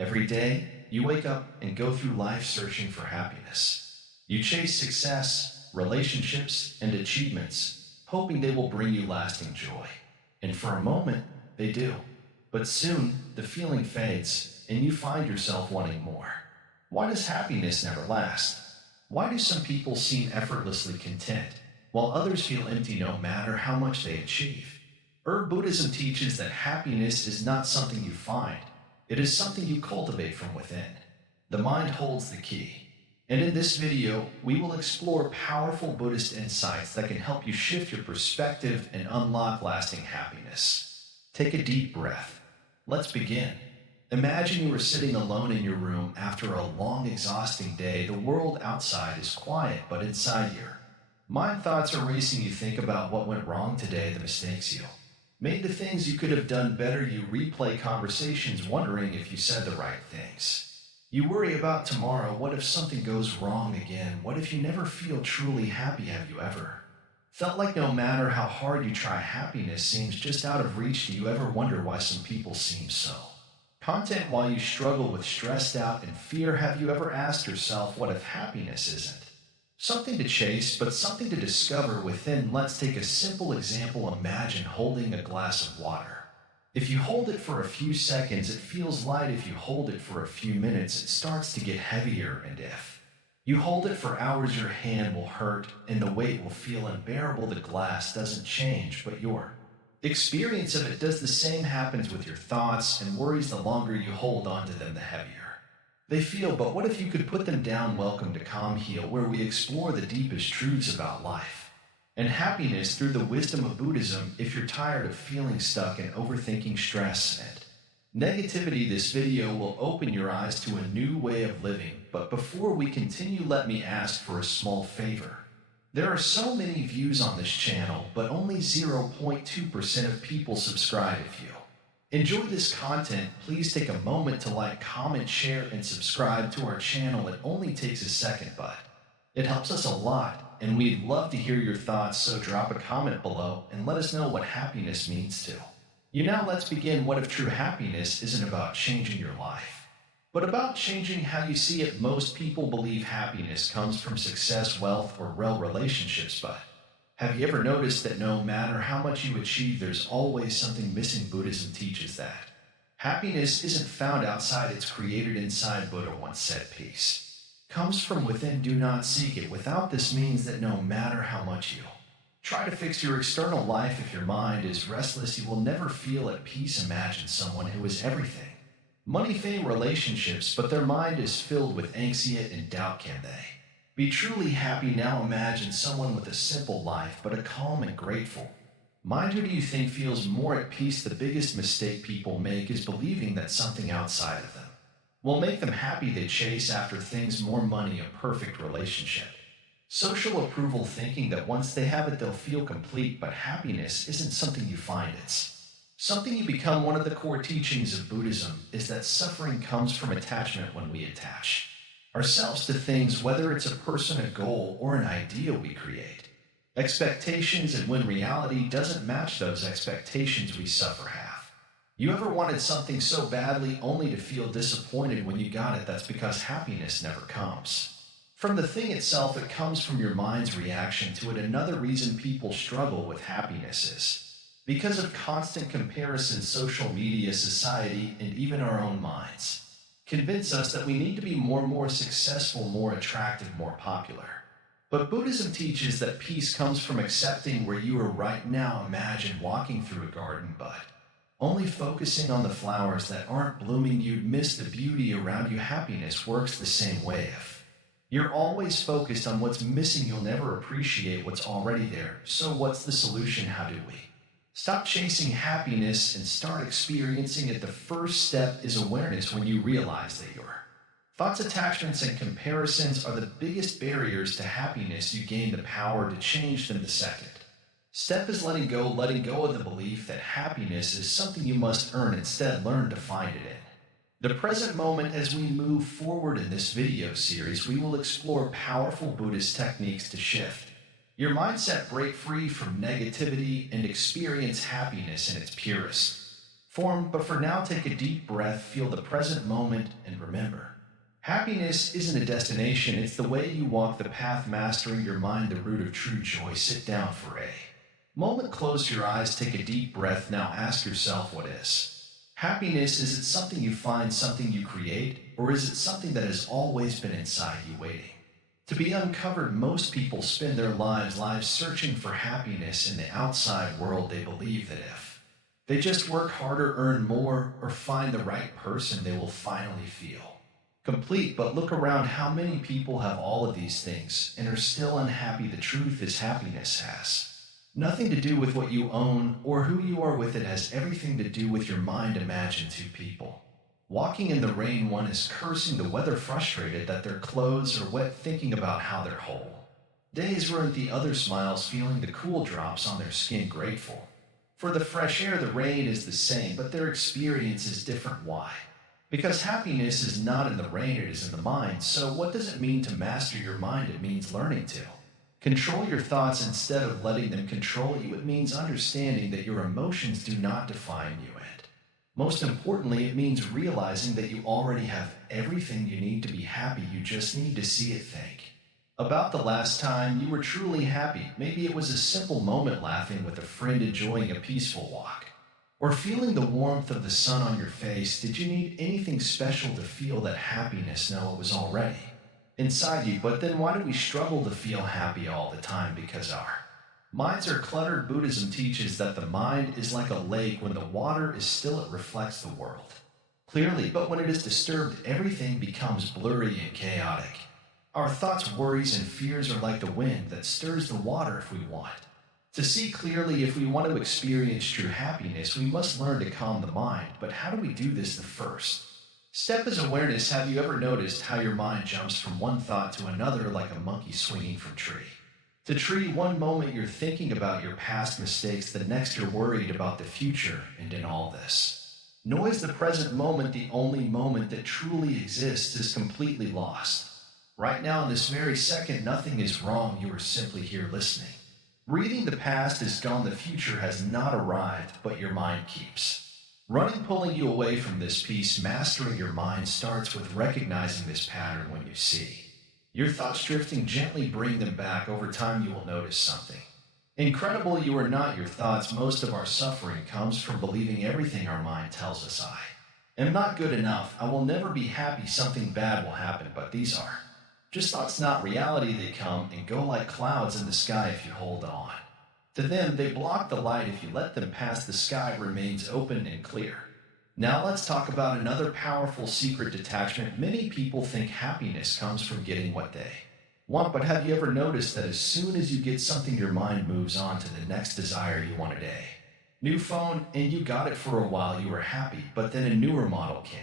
Every day, you wake up and go through life searching for happiness. You chase success, relationships, and achievements, hoping they will bring you lasting joy. And for a moment, they do. But soon, the feeling fades, and you find yourself wanting more. Why does happiness never last? Why do some people seem effortlessly content, while others feel empty no matter how much they achieve? Buddhism teaches that happiness is not something you find, it is something you cultivate from within. The mind holds the key. And in this video, we will explore powerful Buddhist insights that can help you shift your perspective and unlock lasting happiness. Take a deep breath. Let's begin. Imagine you are sitting alone in your room after a long, exhausting day. The world outside is quiet, but inside your mind thoughts are racing. You think about what went wrong today, the mistakes you made, the things you could have done better. You replay conversations wondering if you said the right things. You worry about tomorrow. What if something goes wrong again? What if you never feel truly happy? Have you ever felt like no matter how hard you try, happiness seems just out of reach? Do you ever wonder why some people seem so content while you struggle with stressed out and fear? Have you ever asked yourself, what if happiness isn't something to chase, but something to discover within? Let's take a simple example. Imagine holding a glass of water. If you hold it for a few seconds, it feels light. If you hold it for a few minutes, it starts to get heavier. And if you hold it for hours, your hand will hurt and the weight will feel unbearable. The glass doesn't change, but your experience of it does. The same happens with your thoughts and worries. The longer you hold on to them, the heavier they feel. But what if you could put them down? Welcome to Calm Heal, where we explore the deepest truths about life and happiness through the wisdom of Buddhism. If you're tired of feeling stuck and overthinking, stress, and negativity, this video will open your eyes to a new way of living. But before we continue, let me ask for a small favor. There are so many views on this channel, but only 0.2% of people subscribe. If you enjoy this content, please take a moment to like, comment, share, and subscribe to our channel. It only takes a second, but it helps us a lot, and we'd love to hear your thoughts, so drop a comment below and let us know what happiness means to you. Now let's begin. What if true happiness isn't about changing your life, but about changing how you see it? Most people believe happiness comes from success, wealth, or relationships, but have you ever noticed that no matter how much you achieve, there's always something missing? Buddhism teaches that happiness isn't found outside, it's created inside. Buddha once said, peace comes from within, do not seek it without. This means that no matter how much you try to fix your external life, if your mind is restless, you will never feel at peace. Imagine someone who is everything: money, fame, relationships, but their mind is filled with anxiety and doubt. Can they be truly happy? Now imagine someone with a simple life, but a calm and grateful mind. Who do you think feels more at peace? The biggest mistake people make is believing that something outside of them will make them happy. They chase after things: more money, a perfect relationship, social approval, thinking that once they have it, they'll feel complete. But happiness isn't something you find, it's something you become. One of the core teachings of Buddhism is that suffering comes from attachment. When we attach ourselves to things, whether it's a person, a goal, or an idea, we create expectations, and when reality doesn't match those expectations, we suffer. Have you ever wanted something so badly only to feel disappointed when you got it? That's because happiness never comes from the thing itself, it comes from your mind's reaction to it. Another reason people struggle with happiness is because of constant comparison. Social media, society, and even our own minds convince us that we need to be more successful, more attractive, more popular. But Buddhism teaches that peace comes from accepting where you are right now. Imagine walking through a garden, but only focusing on the flowers that aren't blooming. You'd miss the beauty around you. Happiness works the same way. If you're always focused on what's missing, you'll never appreciate what's already there. So what's the solution? How do we stop chasing happiness and start experiencing it? The first step is awareness. When you realize that your thoughts, attachments, and comparisons are the biggest barriers to happiness, you gain the power to change them. The second step is letting go of the belief that happiness is something you must earn. Instead, learn to find it in the present moment. As we move forward in this video series, we will explore powerful Buddhist techniques to shift your mindset, break free from negativity, and experience happiness in its purest form, but for now, take a deep breath, feel the present moment, and remember. Happiness isn't a destination, it's the way you walk the path, mastering your mind, the root of true joy. Sit down for a moment, close your eyes, take a deep breath. Now ask yourself, what is happiness? Is it something you find, something you create, or is it something that has always been inside you waiting to be uncovered? Most people spend their lives searching for happiness in the outside world. They believe that if they just work harder, earn more, or find the right person, they will finally feel complete. But look around, how many people have all of these things and are still unhappy? The truth is, happiness has nothing to do with what you own or who you are with. It has everything to do with your mind. Imagine two people walking in the rain. One is cursing the weather, frustrated that their clothes are wet, thinking about how their whole days ruined. The other smiles, feeling the cool drops on their skin, grateful for the fresh air. The rain is the same, but their experience is different. Why? Because happiness is not in the rain, it is in the mind. So what does it mean to master your mind? It means learning to control your thoughts instead of letting them control you. It means understanding that your emotions do not define you. And most importantly, it means realizing that you already have everything you need to be happy. You just need to see it. Think about the last time you were truly happy. Maybe it was a simple moment, laughing with a friend, enjoying a peaceful walk, or feeling the warmth of the sun on your face. Did you need anything special to feel that happiness? No, it was already inside you. But then why do we struggle to feel happy all the time? Because our minds are cluttered. Buddhism teaches that the mind is like a lake. When the water is still, it reflects the world clearly, but when it is disturbed, everything becomes blurry and chaotic. Our thoughts, worries, and fears are like the wind that stirs the water. If we want to see clearly, if we want to experience true happiness, we must learn to calm the mind. But how do we do this? The first step is awareness. Have you ever noticed how your mind jumps from one thought to another, like a monkey swinging from tree to tree? One moment you're thinking about your past mistakes, the next you're worried about the future. And in all this noise, the present moment, the only moment that truly exists, is completely lost. Right now, in this very second, nothing is wrong. You are simply here listening. Breathing. The past is gone, the future has not arrived, but your mind keeps running, pulling you away from this peace. Mastering your mind starts with recognizing this pattern. When you see your thoughts drifting, gently bring them back. Over time, you will notice something incredible. You are not your thoughts. Most of our suffering comes from believing everything our mind tells us. I am not good enough. I will never be happy. Something bad will happen. But these are just thoughts, not reality. They come and go like clouds in the sky. If you hold on to them, they block the light. If you let them pass, the sky remains open and clear. Now let's talk about another powerful secret: detachment. Many people think happiness comes from getting what they want, but have you ever noticed that as soon as you get something, your mind moves on to the next desire? You wanted a new phone, and you got it. For a while you were happy, but then a newer model came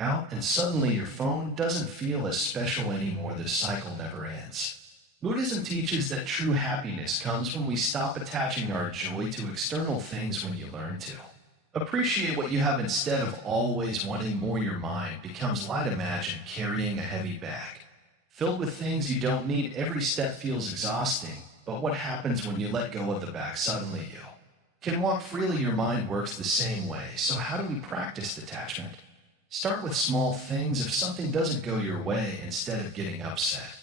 out, and suddenly your phone doesn't feel as special anymore. This cycle never ends. Buddhism teaches that true happiness comes when we stop attaching our joy to external things. When you learn to appreciate what you have instead of always wanting more, your mind becomes light. Imagine carrying a heavy bag filled with things you don't need. Every step feels exhausting, but what happens when you let go of the bag? Suddenly you can walk freely. Your mind works the same way. So how do we practice detachment? Start with small things. If something doesn't go your way, instead of getting upset,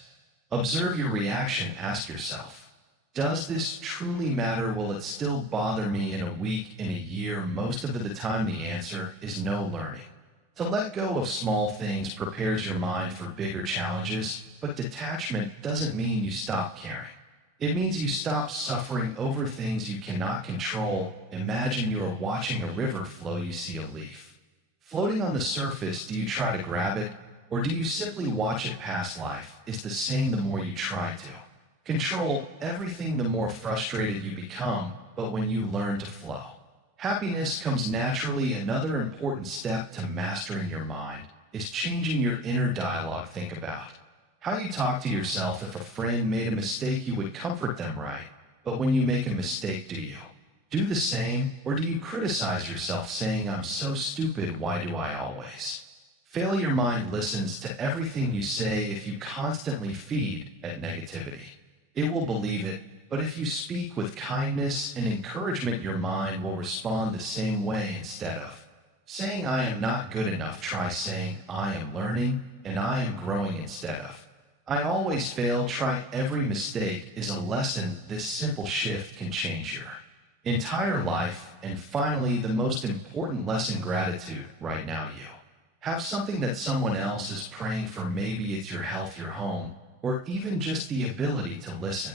observe your reaction. Ask yourself, does this truly matter? Will it still bother me in a week, in a year? Most of the time the answer is no. Learning to let go of small things prepares your mind for bigger challenges. But detachment doesn't mean you stop caring. It means you stop suffering over things you cannot control. Imagine you are watching a river flow. You see a leaf floating on the surface. Do you try to grab it, or do you simply watch it pass? Life is the same. The more you try to control everything, the more frustrated you become. But when you learn to flow, happiness comes naturally. Another important step to mastering your mind is changing your inner dialogue. Think about how you talk to yourself. If a friend made a mistake, you would comfort them, right? But when you make a mistake, do you do the same, or do you criticize yourself, saying, I'm so stupid, why do I always fail? Your mind listens to everything you say. If you constantly feed at negativity, it will believe it. but if you speak with kindness and encouragement, your mind will respond the same way. Instead of saying, I am not good enough, try saying, I am learning and I am growing. Instead of I always fail, try every mistake is a lesson. This simple shift can change your entire life. And finally, the most important lesson, gratitude. Right now, you have something that someone else is praying for. Maybe it's your health, your home, or even just the ability to listen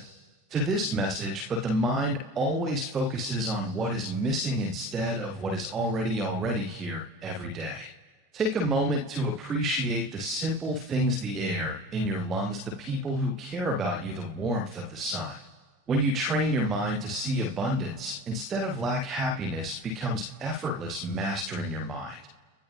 to this message. But the mind always focuses on what is missing instead of what is already here. Every day, take a moment to appreciate the simple things: the air in your lungs, the people who care about you, the warmth of the sun. When you train your mind to see abundance instead of lack, happiness becomes effortless. Mastering your mind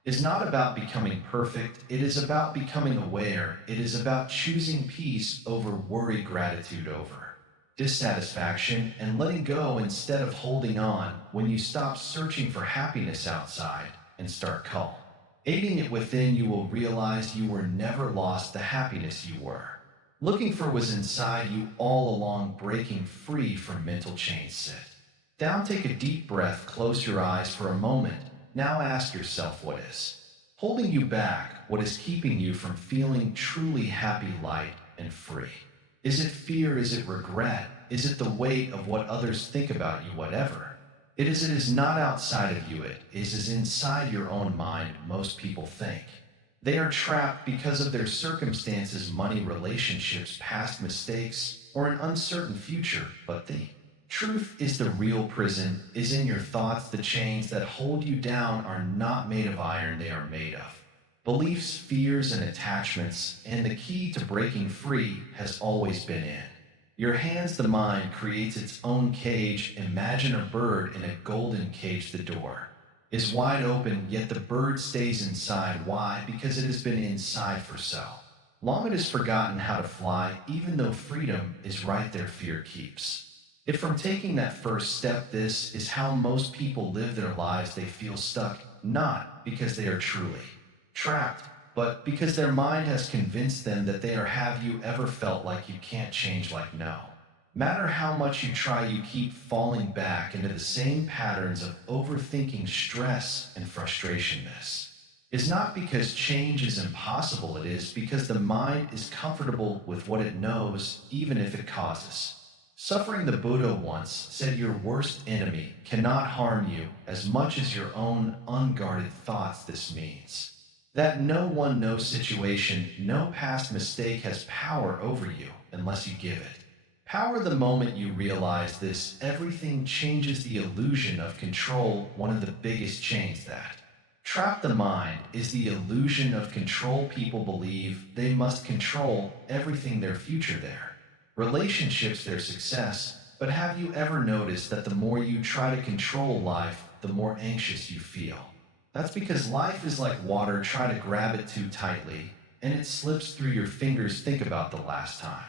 is not about becoming perfect, it is about becoming aware. It is about choosing peace over worry, gratitude over dissatisfaction, and letting go instead of holding on. When you stop searching for happiness outside and start cultivating it within, you will realize you were never lost. The happiness you were looking for was inside you all along. Breaking free from mental chains. Sit down, take a deep breath, close your eyes for a moment. Now ask yourself, what is holding you back? What is keeping you from feeling truly happy, light, and free? Is it fear? Is it regret? Is it the weight of what others think about you? Whatever it is not outside of you. It is inside your own mind. Most people think they are trapped because of their circumstances, money, relationships, past mistakes, or an uncertain future. But the truth is, the real prison is in your thoughts. The chains that hold you down are not made of iron, they are made of beliefs, fears, and attachments. And the key to breaking free has always been in your hands. The mind creates its own cage. Imagine a bird in a golden cage. The door is wide open, yet the bird stays inside. Why? Because it has been inside for so long it has forgotten how to fly. Even though freedom is right there, fear keeps it from taking that first step. This is how most people live their lives. They feel stuck, not because they are truly trapped, but because their mind has convinced them that they are. Have you ever felt like you can't change? Like no matter how much you try, you keep falling back into the same patterns of overthinking, stress, and frustration. This is not because change is impossible. It is because the mind is comfortable with what it knows, even if it causes suffering. The Buddha once said, your worst enemy cannot harm you as much as your own unguarded thoughts. This means that no one, no situation, no past mistake has power over you unless you give it power. The moment you realize this, everything changes. The illusion of control, one of the biggest chains that trap the mind, is the illusion of control. People believe they must control everything: their future, their relationships, their success. But have you ever noticed that the more you try to control life, the more anxious you feel? That's because life is like water. Try to grab it too tightly, and it slips through your fingers. Think about the last time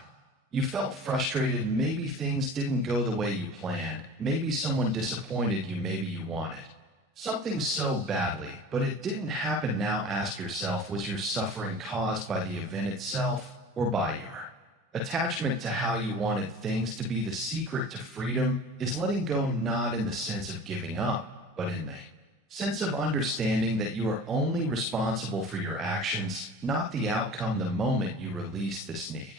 you felt frustrated. Maybe things didn't go the way you planned. Maybe someone disappointed you. Maybe you wanted something so badly, but it didn't happen. Now ask yourself, was your suffering caused by the event itself or by your attachment to how you wanted things to be? The secret to freedom is letting go, not in the sense of giving up, but in the sense of understanding that you are only responsible for your actions, not the outcome. The moment you release this need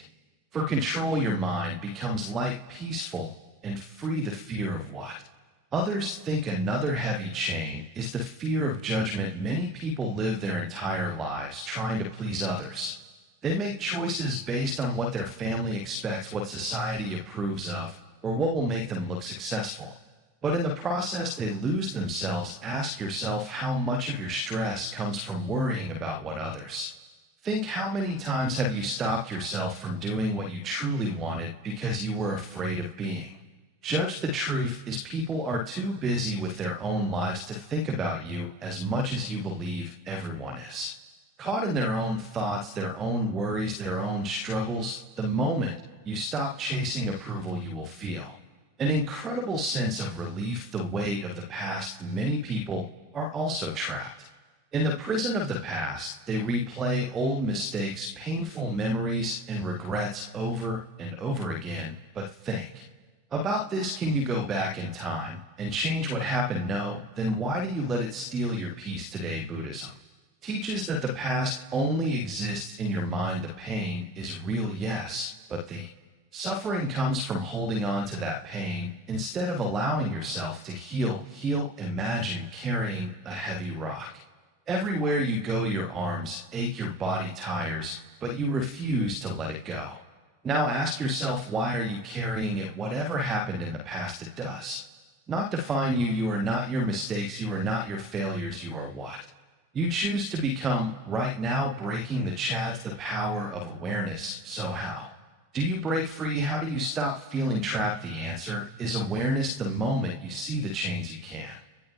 for control, your mind becomes light, peaceful, and free. The fear of what others think. Another heavy chain is the fear of judgment. Many people live their entire lives trying to please others. They make choices based on what their family expects, what society approves of, or what will make them look successful. But in the process, they lose themselves. Ask yourself, how much of your stress comes from worrying about what others think? How many times have you stopped yourself from doing what you truly wanted because you were afraid of being judged? The truth is, people are too busy with their own lives to think about you as much as you believe. Everyone is caught in their own thoughts, their own worries, their own struggles. The moment you stop chasing approval, you will feel an incredible sense of relief. The weight of the past. Many people are also trapped in the prison of the past. They replay old mistakes, painful memories, and regrets over and over again. But think About this, can you go back in time and change what happened? No. Then why do you let it steal your peace today? Buddhism teaches that the past only exists in your mind. The pain is real, yes, but the suffering comes from holding on to that pain instead of allowing yourself to heal. Imagine carrying a heavy rock. Everywhere you go, your arms ache, your body tires, but you refuse to let it go. Now ask yourself, why are you carrying it? Whatever happened in the past, it does not define you. You are not your mistakes. You are not your failures. You are what you choose to become right now. Breaking the chains, the power of awareness. So how do you break free? How do you stop feeling trapped? The answer is awareness. The moment you see the chains, you can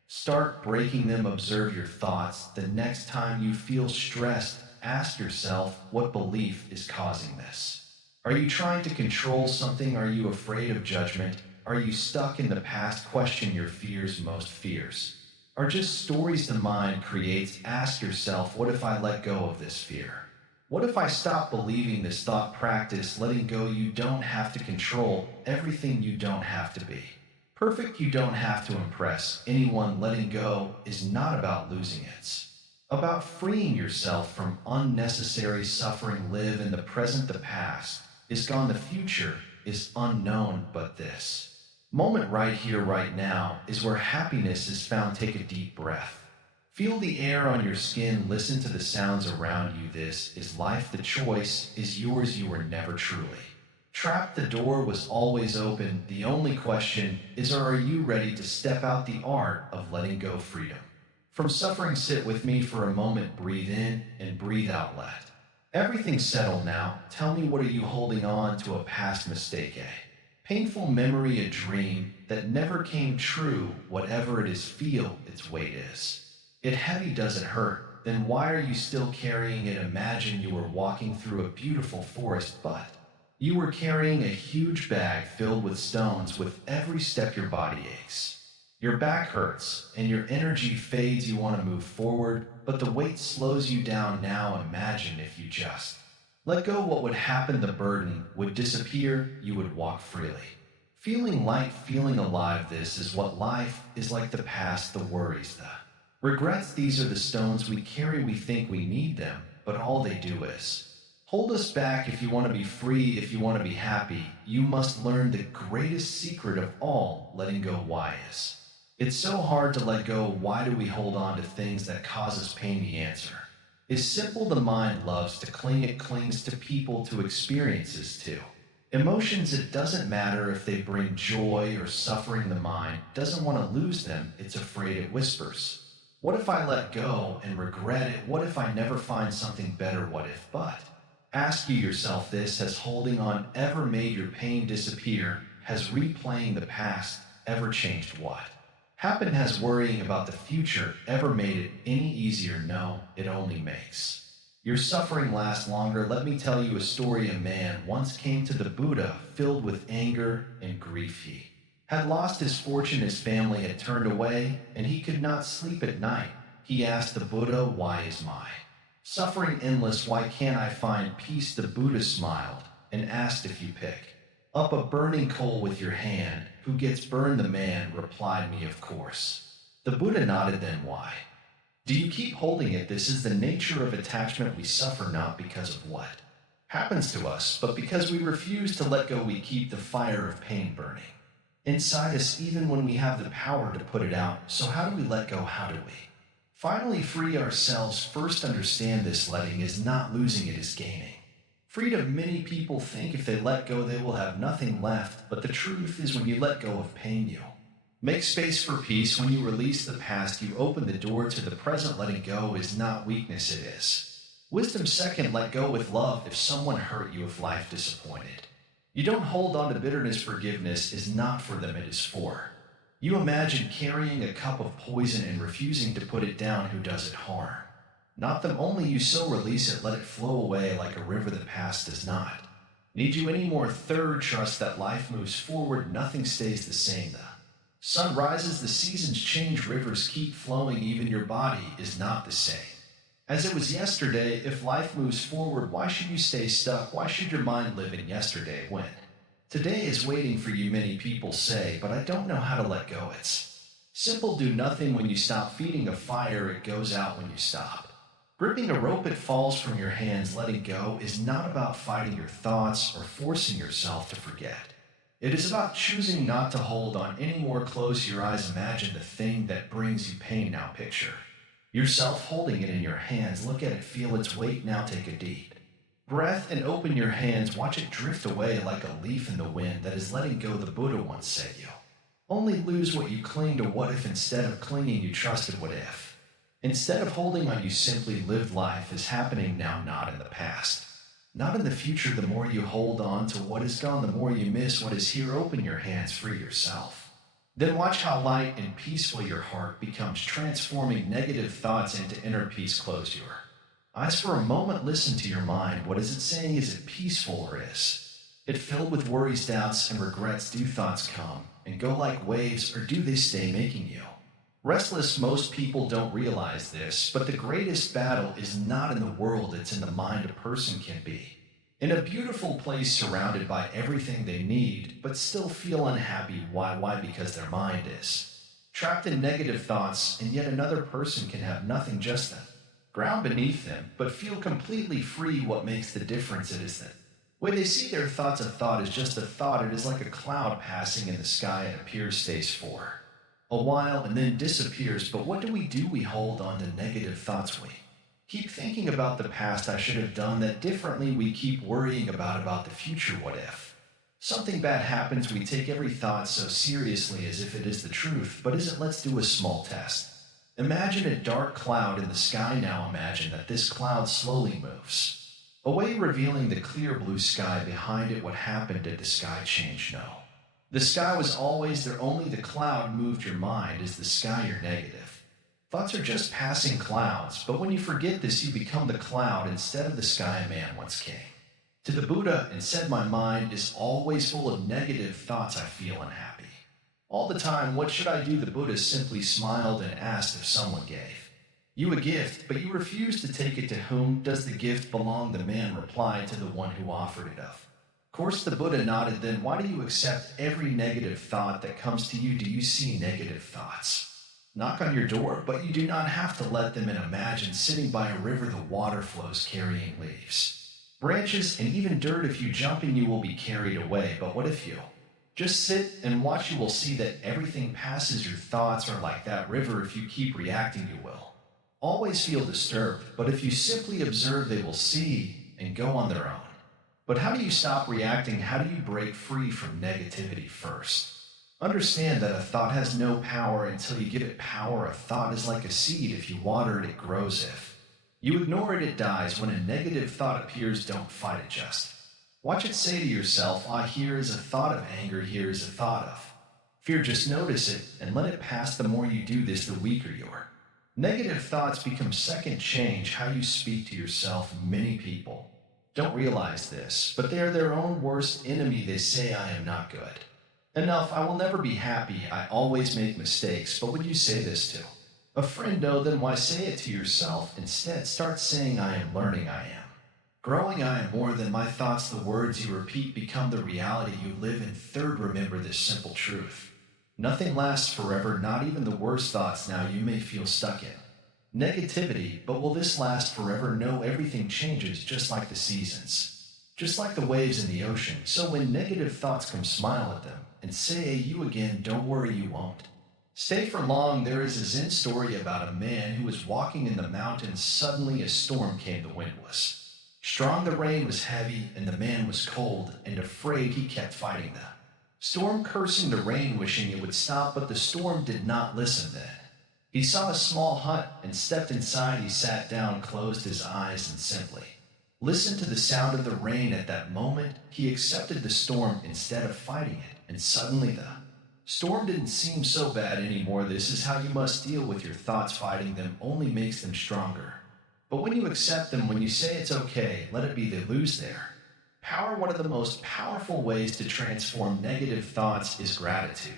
start breaking them. Observe your thoughts. The next time you feel stressed, ask yourself, what belief is causing this? Are you trying to control something? Are you afraid of judgment? Are you stuck in the past? Question your fears. Most fears are just stories the mind creates. Ask yourself, what if I let go of this fear? What if I stop believing this thought? Practice letting go. You don't have to control everything. You don't have to be perfect. You don't have to impress anyone. Letting go is not about losing it. It's about freeing yourself from unnecessary suffering. Live in the present. The past is gone. The future is unknown. But this moment right here, right now, is where happiness is found. Take a deep breath. Feel the air on your skin. Listen to the sounds around you. This is life. The choice is yours. You were never truly trapped. The door was always open. The only question is, are you ready to step out? The art of letting go. Freedom from suffering. Sit with me for a moment. Breathe in and breathe out. Let everything settle now. Tell me, what are you holding on to? A past mistake, a painful memory, a dream that never came true. Whatever it is, feel its weight. Is it heavy? Does it hurt? Then why are you still carrying it? Imagine you were walking through a beautiful forest, but you were carrying a huge bag filled with stones. With every step, your body aches. Your back hurts and your energy fades. You want to move forward, but the weight slows you down. Now imagine if you just let go, what would happen? The burden would disappear. You would walk freely, feeling light, feeling alive. This is what life is like. The past, the worries, the regrets, these are the stones we carry. We think we need them, but all they do is hold us back. If you want to be free, if you want to be happy, you must learn the greatest secret of all, letting go. Why is it's so hard to let go? Why do we hold on to things that cause us pain? The answer is simple. The mind loves to cling. It clings to people, to experiences, to emotions. It doesn't matter if they bring joy or suffering. The mind doesn't want to lose them. It's afraid. It whispers, what if I let go and regret it? What if I never find something better? What if? But ask you yourself this, has holding on ever made your pain disappear? Has replaying the past ever changed what happened? Has worrying about the future ever made it any easier? No, it only makes your suffering last longer. Let me tell you a story. A man once came to the Buddha filled with anger and grief. He had lost his fortune. His family had turned away, and he could not sleep at night. He asked the Buddha, why is my suffering endless? Why can't I find peace? The Buddha smiled and asked, if you pick up a burning coal with your hand, who gets burned? The man replied, me, of course. The Buddha nodded. Then why do you keep holding it? This is the nature of attachment. We suffer not because of what happens to us, but because we refuse to let go. We keep the fire of pain burning inside us, even when we have the power to put it out. So how do we let go? How do we finally free ourselves? First, understand this letting is not losing, it is gaining freedom. Many people think if they let go, they will have nothing left. But the truth is, when you let go of pain, you make space for peace. When you release the past, you open the door to the present. Letting go is not weakness, it is wisdom. Second, let go with love. If someone hurt you, if life disappointed, you don't hold on to bitterness. Forgiveness is not for them, it is for you. Imagine carrying a cup of poison and refusing to put it down. Who does it harm? Not them, only you. So release it, let it flow away like a river. The past does not need you anymore. Third, trust that life moves forward. Nothing stays the same. The sun rises, the seasons change, rivers keep flowing. Even your body is not the same as it was yesterday. If life moves forward, why should you stay stuck? Why should your mind live in yesterday when Today is waiting for you, many people say, but I don't know how to let go. It's simple. Do nothing when you stop feeding a fire, it goes out when you stop. Gripping a rope, it falls from your hands. Letting go is not about fighting your thoughts or forcing yourself to forget. It is about choosing not to hold on anymore. Close your eyes. Imagine the thing that brings you pain. Now picture yourself holding it in your hands. Look at it, feel its weight. Now take a deep breath and open your hands. Watch it drift away like a leaf in the wind. That is letting go. The Buddha once said, you only lose what you cling to. What if instead of clinging you trusted? What if instead of holding on you simply lived? Life is happening now, not in the past, not in the future. The more you hold on to what is gone, the more you miss what is here. Open your hands, free yourself. Then watch how light and peaceful your heart becomes, transforming negative thoughts into inner peace. Close your eyes for a moment. Listen to your mind. What is it saying? Is it peaceful, or is it filled with worries, doubts, and regrets? Do thoughts come and go like waves, or do they stay making you restless? Most people don't realize this, but the greatest battle is not in the world, it's in the mind. A person can be in a beautiful place surrounded by everything they need, but still feel unhappy. Why? Because their mind is trapped in negative thoughts, and yet another person can have nothing, just the ground beneath them, but feel completely free. What makes the difference? It is that way they see their thoughts. A thought is just a thought. It is like a cloud passing in the sky. It appears, stays for a while, and then disappears. But what do? We hold on to negative thoughts. We keep thinking about the past. I should have done that differently. We keep worrying about the future. What if something bad happens? We take every thought so seriously as if it is the truth. But is it? Let's do a small test. Imagine a dark cloud in the sky. Now imagine that this cloud slowly moves away, revealing the clear blue sky behind it. What happened? Did the sky change? No. The sky was always there, only the cloud moved your mind. Is the sky your negative thoughts are just passing clouds? But when you forget this, you become the cloud instead of the sky. A man once came to the Buddha and said, my mind is always full of negative thoughts. I feel unhappy all the time. What should I do? The Buddha simply smiled and asked, if someone gave you a gift, but you refuse to take it, to whom does the gift belong? The man replied, to the one who offered it. Of course, the Buddha nodded. Then why do you accept every negative thought that comes to you? Do you see negative thoughts knock on your door? But you do not have to let them in. Imagine sitting by a river. The water flows carrying leaves, branches, and even dirt. If you jump in, you will be carried away. But what if you just sit and watch? You will see that everything passes. Your thoughts are like that river. If you keep reacting, you will always feel disturbed. But if you simply observe, they will see and go on their own. But how do you stop reacting? How do you break free from negativity? First, understand that a thought has no power until you give it power. A thought is like a seed. If you water it, it grows. If you ignore it, it dies. When a negative thought appears, don't fight it. Just watch it. Say to yourself, here is a thought of anger. Here is a thought of fear. Just notice it and let it pass. The more you do this, the weaker your negative thoughts become. Second, change how you speak to yourself. Many people don't realize this, but they are their own worst enemy. They say, I am not good enough. I will never be happy. I always make mistakes. But would you say this to a friend? No. Then why say it to yourself? Instead, start saying, I am learning. I am growing. I am more than my thoughts. The words you repeat become the reality you live in. Third, remember this simple truth. Nothing lasts forever, not even the worst thoughts. Now you may feel stuck in negativity, but will this last forever? No, everything changes, just like the seasons, just like the waves in the ocean. So when negative thoughts come, smile at them and say, hey, you again. Don't worry, you won't stay for long. There is a Zen story about a man who was walking in the mountains. Suddenly a storm came. The wind was strong, the rain was heavy, and the man was cold and afraid. He kept fighting the storm, cursing the rain, wishing it would stop, but the storm did not listen. Then he saw a small hut and stepped inside. He sat down, closed his eyes, and simply listened to the sound of the rain. At that moment, he accepted the storm instead of fighting it, and suddenly the storm didn't seem so bad anymore. This is how you must deal with your thoughts. Fighting them only makes them stronger. But when you accept them, when you say it's okay, let it be, they lose their power. One of the most powerful ways to transform negative thoughts is gratitude.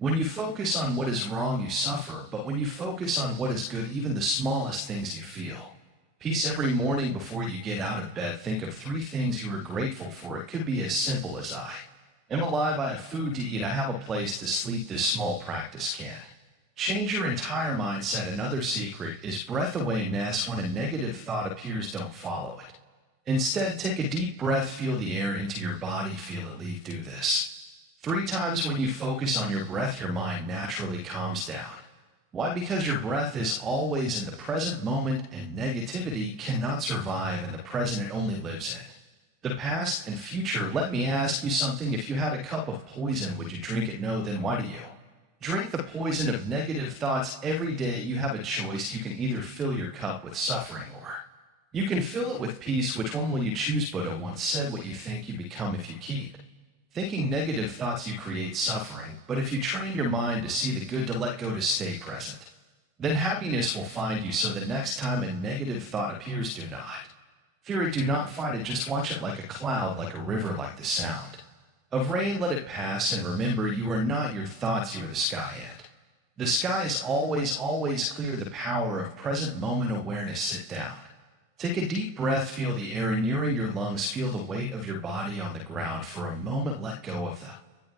When you focus on what is wrong, you suffer, but when you focus on what is good, even the smallest things, you feel peace. Every morning before you get out of bed, think of 3 things you are grateful for. It could be as simple as I Am alive, I have food to eat, I have a place to sleep, this small practice can. Change your entire mindset. Another secret is breath awareness. When a negative thought appears, don't follow it. Instead, take a deep breath, feel the air into your body, feel it leave. Do this 3 times. When you focus on your breath, your mind naturally calms down. Why? Because your breath is always in the present moment, and negativity cannot survive in the present, it only lives in the past and future. Let me ask you something. If you had a cup of poison, would you drink it? No, then why do you? Drink the poison of negative thoughts every day. You have a choice. You can either fill your cup with suffering, or you can fill it with peace. Which one will you choose? Buddha once said, what you think, you become. If you keep thinking negative thoughts, you create suffering. But if you train your mind to see the good, to let go, to stay present, then happiness will find you. So the next time a negative thought appears, do not fear it, do not fight it. Just watch it like a cloud, like a river, like the sound of rain. Let it pass, and remember, you are not your thoughts, you are the sky. And the sky is always, always clear. The power of present moment awareness. Sit down. Take a deep breath, feel the air in your lungs, feel the weight of your body on the ground. For a moment, let go of the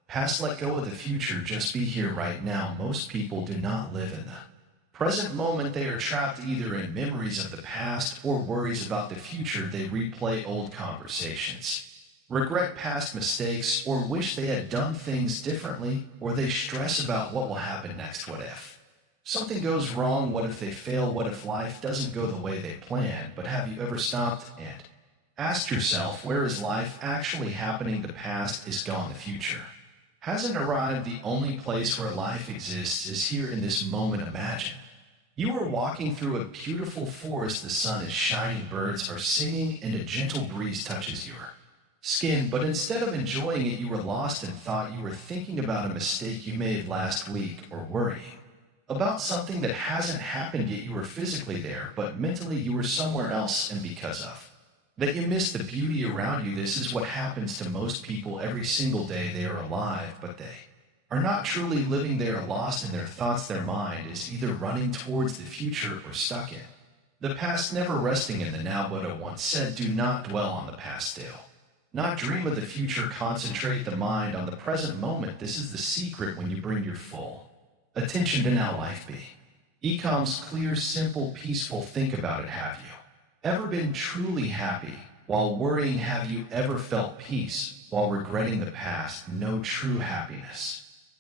past, let go of the future, just be here right now. Most people do not live in the present moment. They are trapped either in memories of the past or worries about the future. They replay old conversations, regret past mistakes, or wish they had done things differently, or they stress about what will happen next. What if something goes wrong? What if they fail? What if life doesn't go the way they planned? But have you ever stopped and asked yourself, where is life actually happening? The past is gone, the future hasn't arrived. The only place where life exists is here in this moment. Imagine you are walking through a beautiful forest. The sun is shining, birds are singing, and a gentle breeze touches your skin. But instead of enjoying it, you were lost in thought. You were thinking about a mistake you made last week, or worrying about something that hasn't happened yet. You were physically there, but mentally you were somewhere else, and because of that, you missed the beauty around you. This is what happens to most people every single day. They are alive, but they are not truly living. They are lost in their thoughts. Their mind is either running towards the future or stuck in the past, never resting in the now. Buddha once said, do not dwell on the past, still not dream of the future. Concentrate the mind on the present moment. This is the secret. When you bring your full attention to now, life becomes clear, simple, peaceful. Think about it. Have you ever been truly happy while worrying? Have you ever felt peace while regretting the past? No, true happiness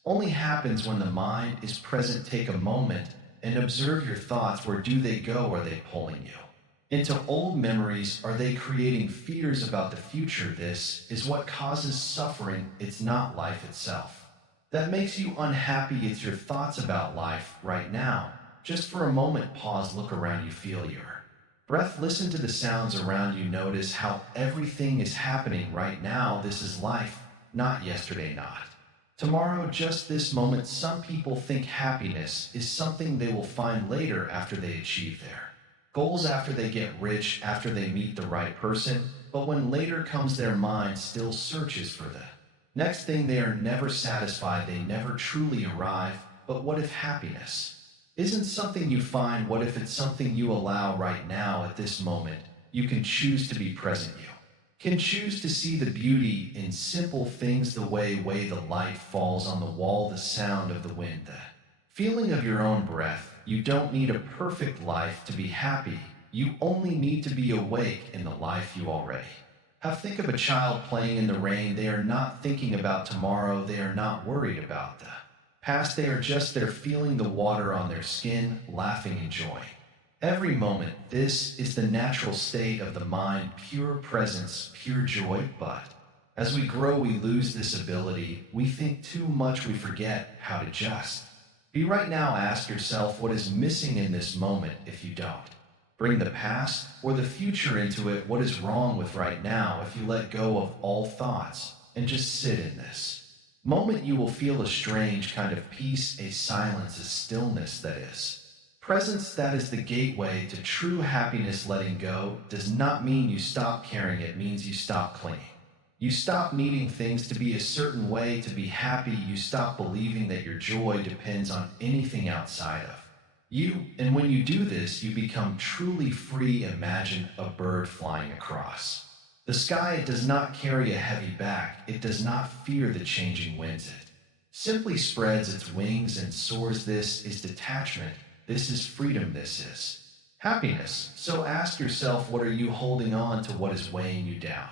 only happens when the mind is present. Take a moment and observe your thoughts. Where do they go? Are they pulling you into old memories? Are they creating fears about the future? This is what causes suffering. It's not life itself that makes you unhappy. It's your thoughts about life right now. Just for a moment, pause, look around you, feel your breath, listen to the sounds around you. Notice how everything is happening right now. This is life, not yesterday, not tomorrow, just this moment. Some people think happiness is something they will find later, after they achieve their goals, after they get rich, after they meet the right person. But when later comes, their mind still searches for the next thing. They are never satisfied. They never truly arrive. But what if happiness isn't something you find? What if it's something you allow right now, at this moment? You can choose to be present. You can choose to see the beauty in simple things, the way the light falls on the wall, the sound of the wind, the feeling of your own breath. You don't need a perfect life to be happy. You only need to be awake in the life you already have. Think of a child playing in the rain. They are not thinking about tomorrow. They are not worried about the past. They are just there, feeling the water on their skin, laughing, enjoying every moment. This is the natural state of the mind, pure presence, pure joy. But as we grow, we lose this ability. We think too much. We forget how to just be right now. Ask yourself, what is missing in this moment? If you don't bring the past or the future into it, what is wrong with right now? If you let go of all thoughts and just sit in this moment, you will feel a strange kind of peace, a silence, a stillness that is presence. That is the gateway to true happiness. Letting go does not mean you stop caring. It means you stop clinging. You stop needing things to be a certain way to be happy. You stop believing that your joy depends on anything outside of you. And when you do this, you become truly free. Imagine a bird flying across The sky does not carry a heavy back, it does not fear the changing winds it simply spreads its wings and soars. This is detachment, this is freedom, this is happiness. So ask yourself, what are you holding on to? What is weighing you down?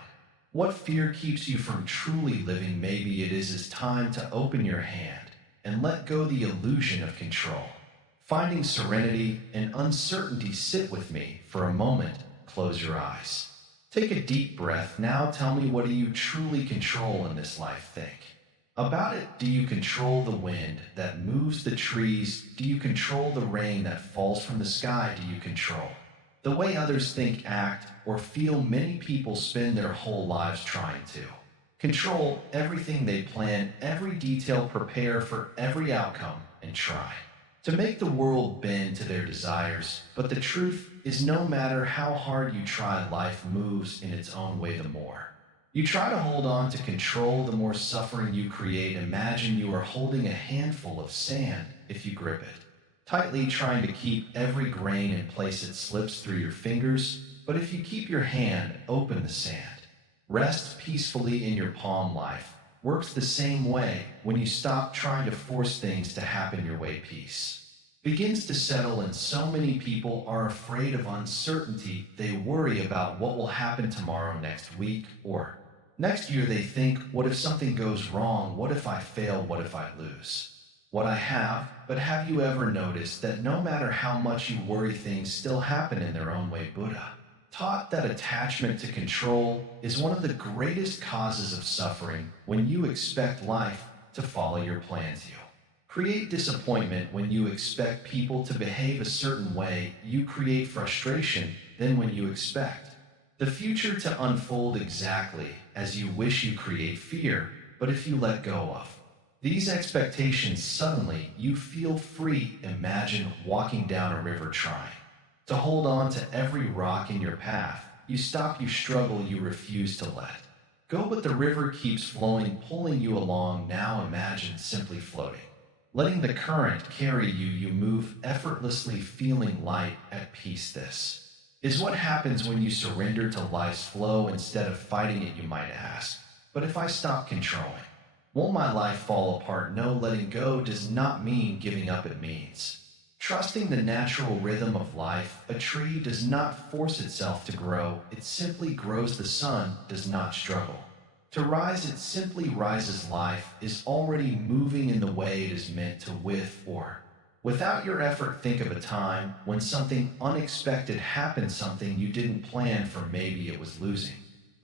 What fear keeps you from truly living? Maybe it is time to open your hand and let go the illusion of control. Finding serenity and uncertainty, sit with me for a moment. Close your eyes. Take a deep breath. Now tell me, what do you truly control in this life? Think about it. Do you control the wind that moves the trees? Do you control the rain that falls from the sky? Do you control the way others think, act, or feel? Many people spend their whole lives trying to control everything they plan, every detail, prepare for every outcome, and try to make the world bend to their desires. But the truth is, no matter how hard you try, life moves in its own way. The more you try to hold on to control, the more suffering you create. Imagine you are holding a handful of sand. If you grip it tightly, trying to keep every grain in place, it slips through your fingers. But if you keep your hand open, the sand rests peacefully in your palm. Life works the same way. When you stop trying to force things to happen your way, peace begins to settle in. So many people are afraid of uncertainty. They worry about what will happen tomorrow, next week, or next year. They think, what if something goes wrong? What if I fail? What if I lose what I have? But have you ever noticed that no matter how much you worry, things still happen in their own way? Buddha taught that attachment to control is one of the greatest causes of suffering. When you expect life to follow your plans, you create disappointment. When you expect people to behave a certain way, you create frustration. Then when you expect the future to unfold exactly as you wish, you create fear. But if you let go of these expectations, suddenly you feel free. Imagine walking down a river trying to hold on to every rock in your path. You stop, you struggle, you refuse to let go, but the river keeps flowing, pulling you along. Now imagine simply floating, letting the current carry you. You move effortlessly, feeling light, at peace. This is what happens when you surrender to life's flow instead of fighting it. You might ask, but if I stop controlling, won't my life fall apart? No, letting go does not mean giving up. It means trusting the natural rhythm of life. A tree does not force itself to grow, it simply grows. The sun does not struggle to rise, it simply rises. Life is already moving in the way it is meant to, with or without your effort. Think of a time when something unexpected happened, something you didn't plan for. Maybe it was losing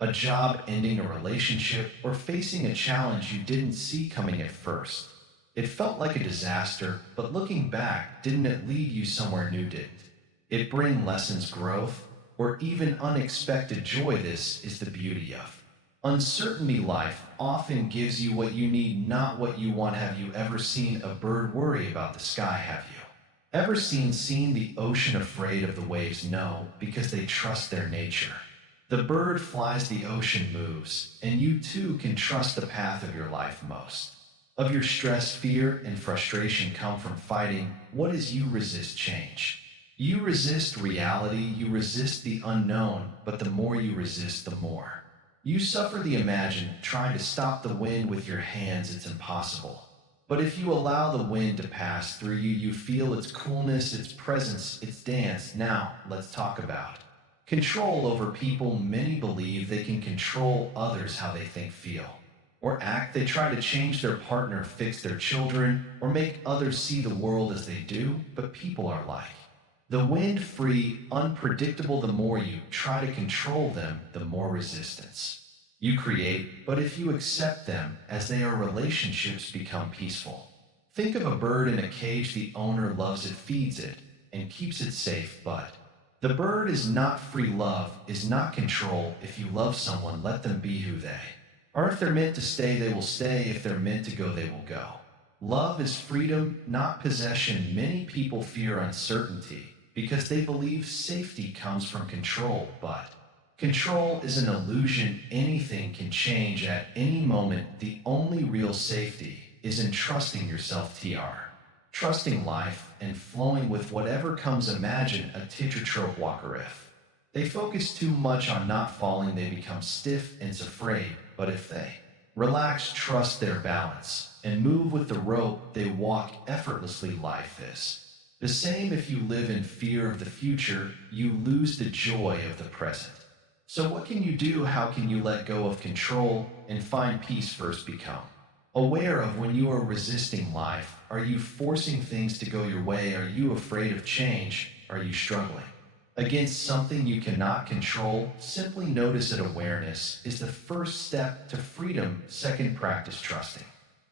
a job, ending a relationship, or facing a challenge you didn't see coming. At first it felt like a disaster, but looking back, didn't it lead you somewhere new? Didn't it bring lessons, growth, or even unexpected joy? This is the beauty of uncertainty. Life often gives you what you need, not what you want. Have you ever seen a bird worry about the sky? Have you ever seen the ocean afraid of the waves? No, because they trust their nature. The bird flies, the ocean moves, and you too can trust the path of your life. Most of your stress, fear, and frustration come from fighting. What is you resist change? You resist reality, you resist the unknown, but the more you resist, the more you suffer. The imagine trying to stop the wind with your hands, it's impossible. But if you allow the wind to pass through you, you feel its coolness, its presence, its dance. Now, let's talk about control over people. Many believe they can control others, how they think, feel, or act. They try to change their partner, fix their children, or make others see the world as they do. But people are like the wind, free, unpredictable. The more you try to control them, the more resistance you create. But if you accept them as they are, relationships become peaceful. Think of a bird in a cage. The owner loves it, feeds it, and keeps it safe. But the bird is not free. Love is not control. If you love someone, let them be who they are. If they're meant to stay, they will stay. If they're meant to go, they will go. Love is freedom, not possession. Many people fear uncertainty because they believe safety comes from control. But control is an illusion. Anything can change at any moment. The only real safety is in trusting yourself. Trusting life and flowing with whatever comes. Imagine a tetrotrope walker. If They focus too much on not falling, they become stiff and afraid. But if they relax, trust their balance, and move with the rope, they walk effortlessly. Life is the same. If you live in fear of the future, you lose the joy of the present. So, what can you do? How can you let go of control and find peace? First, become aware of when you are resisting life. Are you forcing things to go your way? Are you afraid of change? Are you struggling against something you cannot control? Simply notice that awareness is the first step to freedom. Second, practice trusting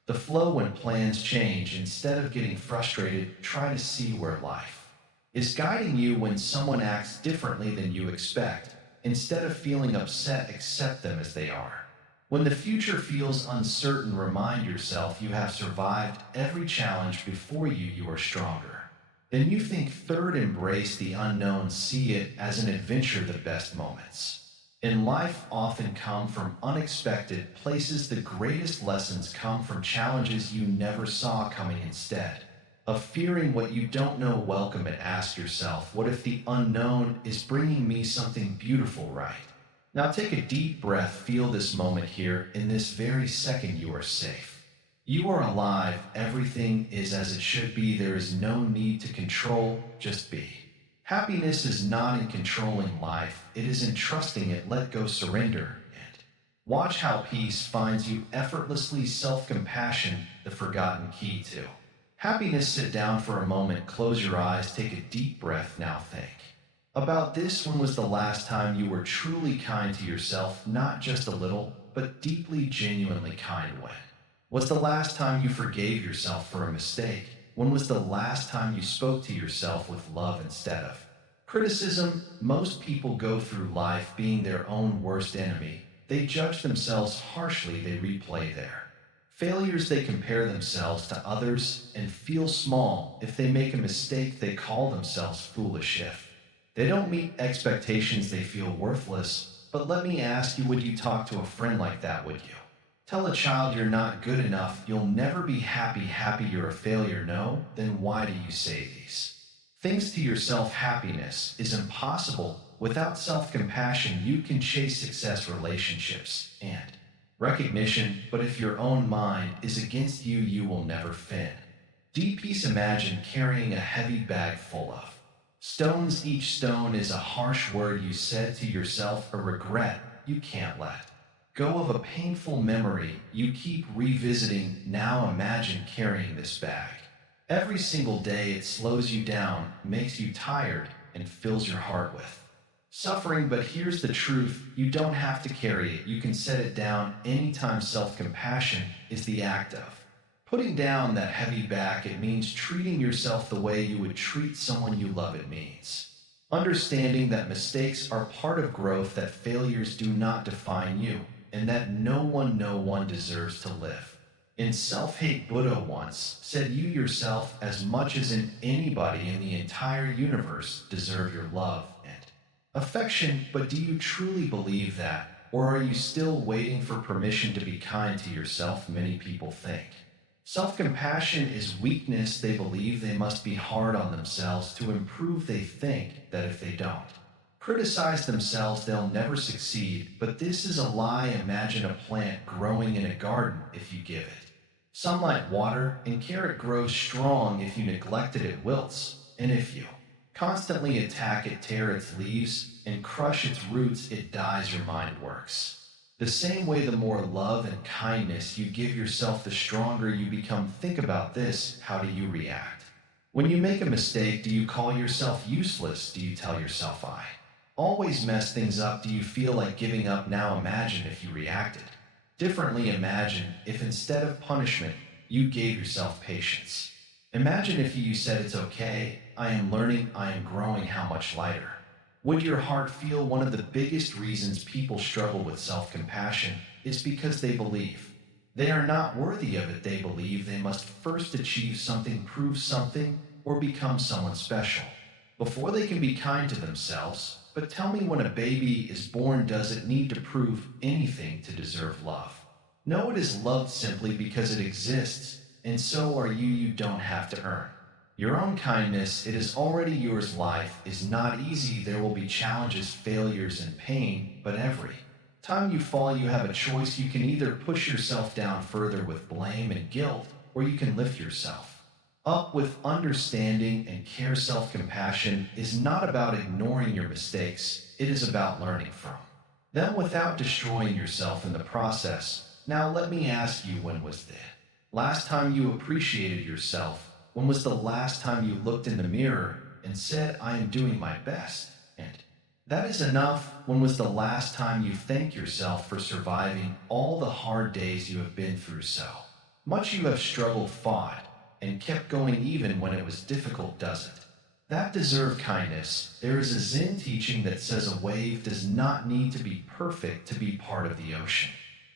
the flow when plans change. Instead of getting frustrated, try to see where life is guiding you. When someone acts differently than you expect, instead of feeling upset, accept them as they are. When the future feels uncertain, remind yourself you have survived every challenge before you. You are stronger than you think. Third, embrace the unknown. See it as an adventure. The best moments in life often come from unexpected places. The greatest lessons come from challenges you never saw coming. Instead of fearing what you don't know, welcome it. Ask yourself, what if the unknown is bringing me something beautiful? Right now, take a deep breath. Feel this moment here. In this very second, you are safe. You are alive. Everything is as it should be. There is no need to control, just be. Happiness is not in controlling life, it is in trusting it. Let go, surrender, and watch how peace finds you effortlessly. Self-compassion, the forgotten key to happiness. Sit down for a moment, close your eyes, take a deep breath. Now think about this. When was the last time you were truly kind to yourself? Not just a little, but deeply, genuinely kind. When was the last time you forgave yourself for a mistake? When was the last time you spoke to yourself with love instead of criticism? Most people go through life being their own worst enemy. They judge themselves harshly, they replay their failures, they compare themselves to others and feel small. If they make a mistake, they call themselves foolish. If they don't meet expectations, they feel worthless. But let me ask you, would you talk to a friend like that? Would you tell a child you're not good enough? You'll never be happy. Happy you're a failure? No? Then why do you say these things to yourself? Happiness is impossible without self-compassion. You can chase success, relationships, and recognition, but if your own mind is against you, you will never fin. Deep peace. Imagine carrying a heavy bag full of stones. Each stone is a harsh word you said to yourself, a regret you can't let go of, a painful memory you keep revisiting. Now imagine carrying this bag every single day. It slows you down, makes you tired, and fills your heart with suffering. But here's the truth, you don't have to carry it. You can set it down anytime. Self-compassion is the act of putting down that heavy bag. It means treating yourself the way you would treat someone you love. It means understanding that mistakes are part of growth, that failures do not define you, and that no one deserves to live in self-hate. Buddha once said, you yourself, as much as in anybody in the entire universe, deserve your love and affection. But do you truly believe that? Or are you still waiting for permission to be kind to yourself? Many people think self-compassion is weakness. They believe they must be hard on themselves to improve. They think that if they don't criticize themselves, they'll never succeed. But this is a lie. Imagine a plant growing in a garden. If you give it sunlight, water, and care, it grows strong. If you neglect it, it wilts. And if you constantly attack it, tear its leaves, and crush its roots, it dies. Your mind works the same way. The more love and kindness you give yourself, the stronger you become. Think about this. How do you react when you make a mistake? Do you call yourself useless? Do you tell yourself, I always mess things up? Do you feel like giving up? Now imagine if you reacted differently. Imagine if instead of punishment, you gave yourself patience. Imagine if you said, it's okay, I am learning, I am growing. How much lighter would your heart feel? One of the biggest reasons people struggle with self-compassion is because they believe they are not worthy of it. They believe they must first achieve something, prove something, or become someone special before they can be kind to themselves. But tell me, when a baby is born, does it need to prove anything to deserve love? No, it is loved simply because it exists, and so are you. You don't have to earn Your own kindness, it is already yours. Life is not easy. There will be challenges, failures, and pain, but every time you fall, you have a choice. You can either push yourself down further with blame and guilt, or you can lift yourself up with understanding and care. Self compassion is not about ignoring your mistakes, it is about learning from them without destroying yourself in the process. Now, let me ask you, when was the last time you appreciated yourself? When was the last time you looked in the mirror and said, I am doing my best? And that is enough. When was the last time you thanked yourself for surviving all the hard days you have been through? So much you have struggled, fought, and kept going even when it was difficult, doesn't that deserve kindness? There is a Zen teaching that says a wave does not need to be perfect to be part of the ocean.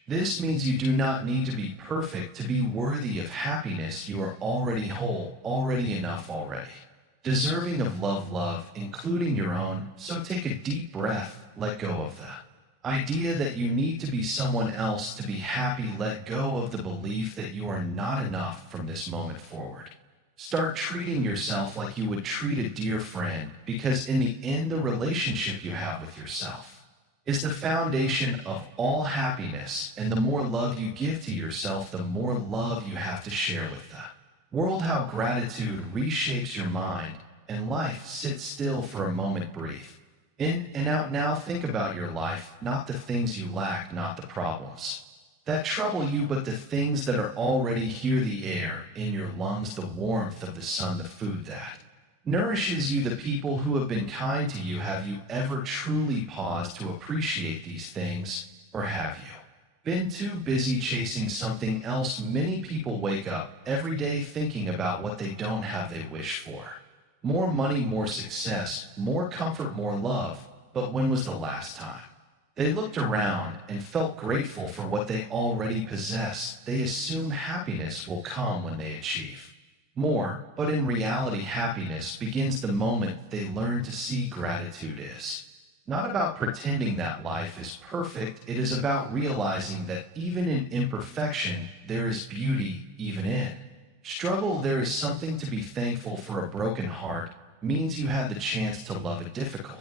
This means you do not need to be perfect to be worthy of happiness. You are already whole, already enough, already deserving of love, including your own. So take a deep breath, let go of the idea that you need to be someone else to be happy. Let go of the belief that you are not enough. From this moment forward, start treating yourself like you would treat a dear friend, because in the end, the relationship you have with yourself is the foundation of all happiness, and the more love you give to yourself, the more love you have to share with the world. How gratitude reshapes your mind and life. Sit still for a moment, breathe in and out. Now think about your life, not the things you lack, not the problems that trouble you, but the things that are already here. The air in your lungs, the warmth of the sun, the food that nourishes you, the people who have been kind to you. Have you ever truly paused to appreciate these things? Or have you been too busy chasing something else? Many people wake up every day thinking about what they don't have. They wish for more money, more success, more comfort, more love. But when was the last time they looked around and felt grateful for what they already possess? They assume happiness will come when they achieve more, but in reality, happiness begins the moment they learn to see gratitude is not about pretending that life is perfect. It is about realizing that even in imperfection, there is beauty. Even in struggle, there is something to be thankful for. A broken heart means you had the chance to love. A difficult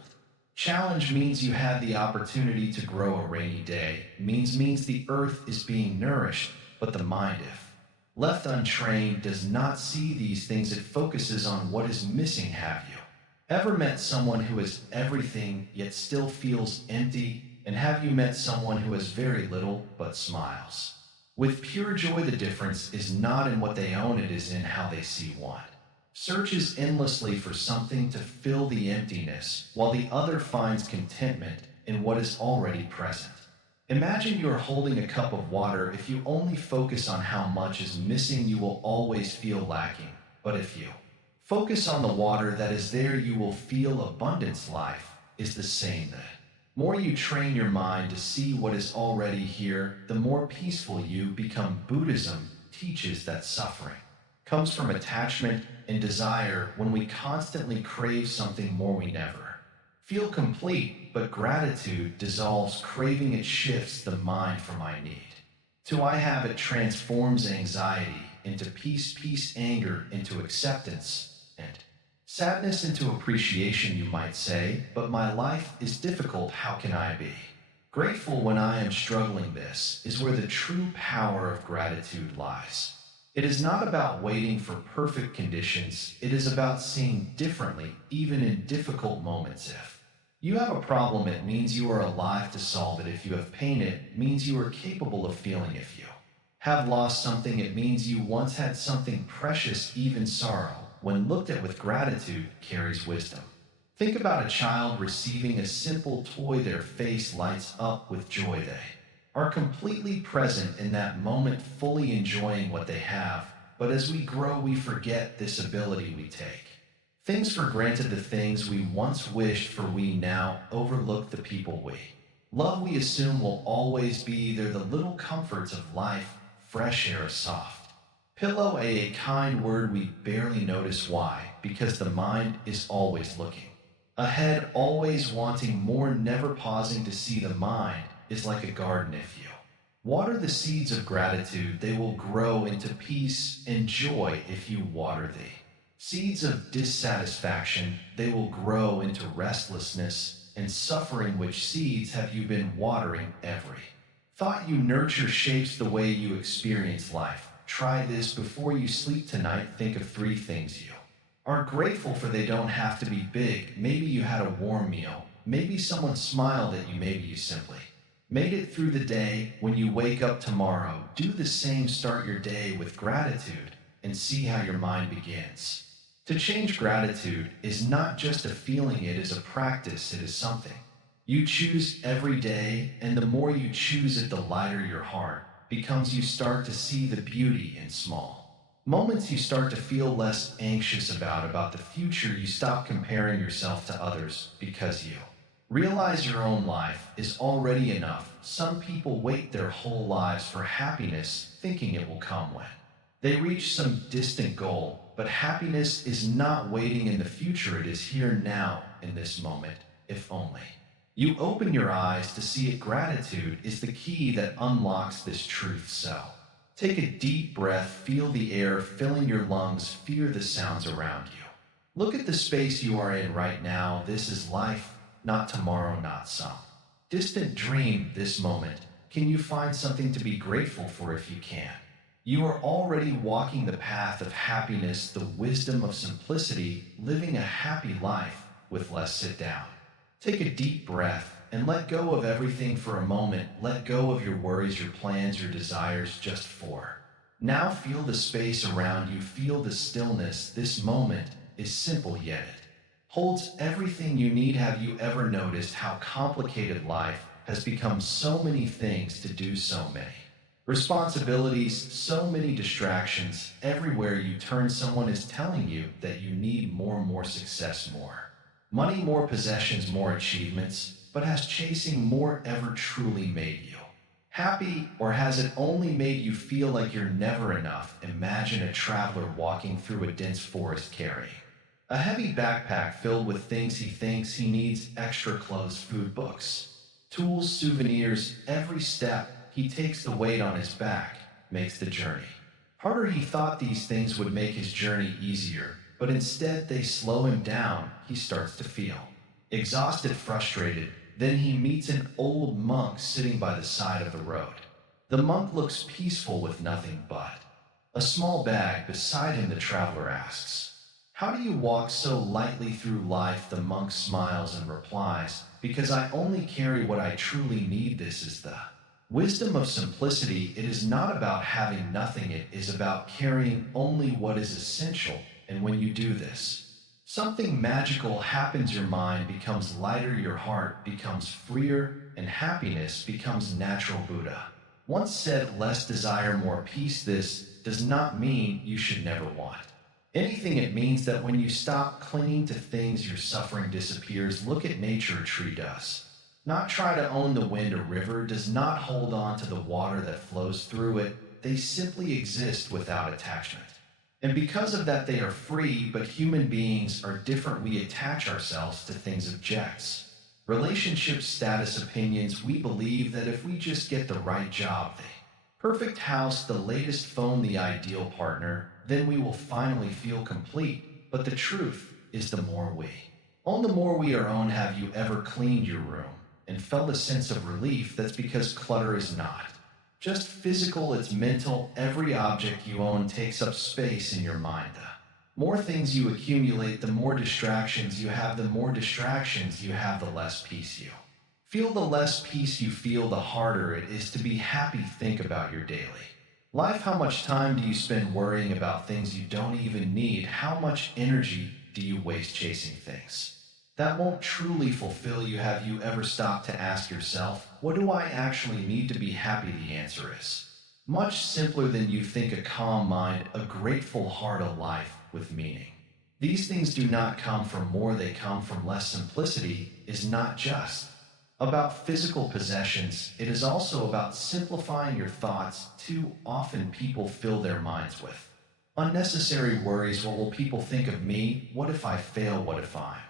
challenge means you had the opportunity to grow. A rainy day means the earth is being nourished, but the mind, if left untrained, does not see these things. It focuses on what is missing. Have you ever met someone who has everything yet still feels empty? And have you met someone who has very little but smiles with pure joy? The difference is not in what they own, it is in how they see one searches endlessly for something to fill the emptiness, while the other finds contentment in what is already present. Imagine you are holding a cup of water. If you only focus on how much is missing, you will always feel lacking. But if you focus on the water that is there, you will feel abundance. Life is the same. The more you train your mind to see what is already here, the more peaceful you become. Buddhism teaches that suffering comes from attachment and desire. When we constantly crave something more, we never feel complete, but gratitude dissolves craving. It shifts the mind from I need to I have. It transforms anxiety into peace, anger into acceptance, and sadness into appreciation. You might say, but my life is difficult. How can I be grateful when I am struggling? This is where the true power of gratitude lies. It is not about waiting for perfect conditions. It is about seeing differently, even in difficult moments. If you have a problem, it means you are alive to solve it. If you have pain, it means you are capable of feeling. If you have lost something, it means you once had something precious. Even sorrow, when looked at with gratitude, carries wisdom. Think about a child receiving a simple toy. Their face lights up with joy. They are completely present in that moment, fully enjoying what they have. But as we grow, we forget this ability. We take things for granted. The things we once wished for, we now overlook. The people we love, we assume will always be there. The little comforts of life, fresh air, a soft pillow, a kind word, we barely notice. Why? Because the mind is always looking ahead, always wanting more, never pausing to see. The mind is like a garden. If you water the seeds of gratitude, they will grow into peace and joy. If you water the Seeds of dissatisfaction, they will grow into restlessness and suffering. Which seeds have you been watering? Every thought you nurture shapes the way you experience life. Try this before you sleep tonight. Think of three things you are grateful for. They don't have to be big. Maybe you had a warm meal. Maybe someone smiled at you. Maybe you simply made it through the day. When you wake up tomorrow, do the same. Start your day with gratitude and see how your mind begins to change. Gratitude is not just a feeling, it is a practice, it is something you choose every day, and the more you choose it, the lighter your heart becomes. You start to see the beauty in small moments. You start to feel less anxious about the future. You stop comparing yourself to others because you realize your own life is already enough. Some people wait their whole lives for happiness, thinking it will come when they reach some distant goal. But happiness is not waiting in the future, it is here now, in this moment, if only you open your eyes to see it. Gratitude is the key that unlocks this truth. So, take a deep breath, feel the air filling your lungs, fear the sounds around you. Look at the space you are in right now. This is life, not tomorrow, not some distant dream. This moment, can you find something to be grateful for? If you can, you are already walking the path of happiness, the wisdom of simplicity, living a happy life with less. Sit down, take a deep breath, and let go of everything for a moment. Let go of your worries, your plans, your desires, just for now. Feel the space around you, feel the stillness. This moment is simple, yet it holds everything you need. Have you ever noticed how complicated life has become? So many things to do, so many responsibilities, so many distractions. Everywhere you turn, someone is telling you that you need more success, more money, more possessions, more achievements. But has chasing more ever truly made you happy, or has it only made you feel like you're never enough? Imagine a traveler walking through a dense forest carrying a heavy backpack filled with things he thinks he needs: extra clothes, food, books, tools, souvenirs. Every step he takes, the weight on his back makes the journey harder. He thought these things would make his journey easier, but instead they slow him down. He starts to feel exhausted, frustrated. Then he meets an old monk sitting by the side of the road. The monk looks peaceful with nothing but a small bag beside him. The traveler asks, "How do you walk so lightly through life?" The monk smiles and replies, "Because I only carry what I truly need." This is the wisdom of simplicity. It is not about having nothing, it is about carrying only what is essential. And when you do this, something magical happens. Your mind becomes lighter, your heart becomes freer, and happiness becomes natural. Buddha once said, "Less desire, more peace." This does not mean you should never want anything. It means that when you stop clinging to things, your suffering disappears. Look at nature. A tree does not try to own the wind. A river does not hold on to the water that flows through it. They simply exist without attachment. And because of that, they are free. But human beings are different. We attach ourselves to things, objects, relationships, status, opinions. We believe that if we just get the right job, the perfect house, the latest phone, the ideal partner, then we will finally feel complete. But the truth is, the more we own, the more we are owned. Have you ever cleaned your room and felt a sense of relief? That's because clutter is not just physical, it's mental. Every object you own takes up space in your mind. The more things you accumulate, the more distractions you have. The more distractions you have, the less peace you feel. The less peace you feel, the harder it is to be happy. Think about your daily life. How much time do you spend worrying about things you don't even need? How much energy do you waste chasing things that won't truly fulfill you? Have you ever stopped to ask yourself, what do I actually need to be happy? The answer is much simpler than you think: a calm mind, a grateful heart, a life with meaning. These things do not come from more, they come from less. Simplicity is not just about physical possessions, it is also about simplifying your thoughts. Too often people fill their minds with unnecessary worries. What will people think of me? What if I fail? What if I'm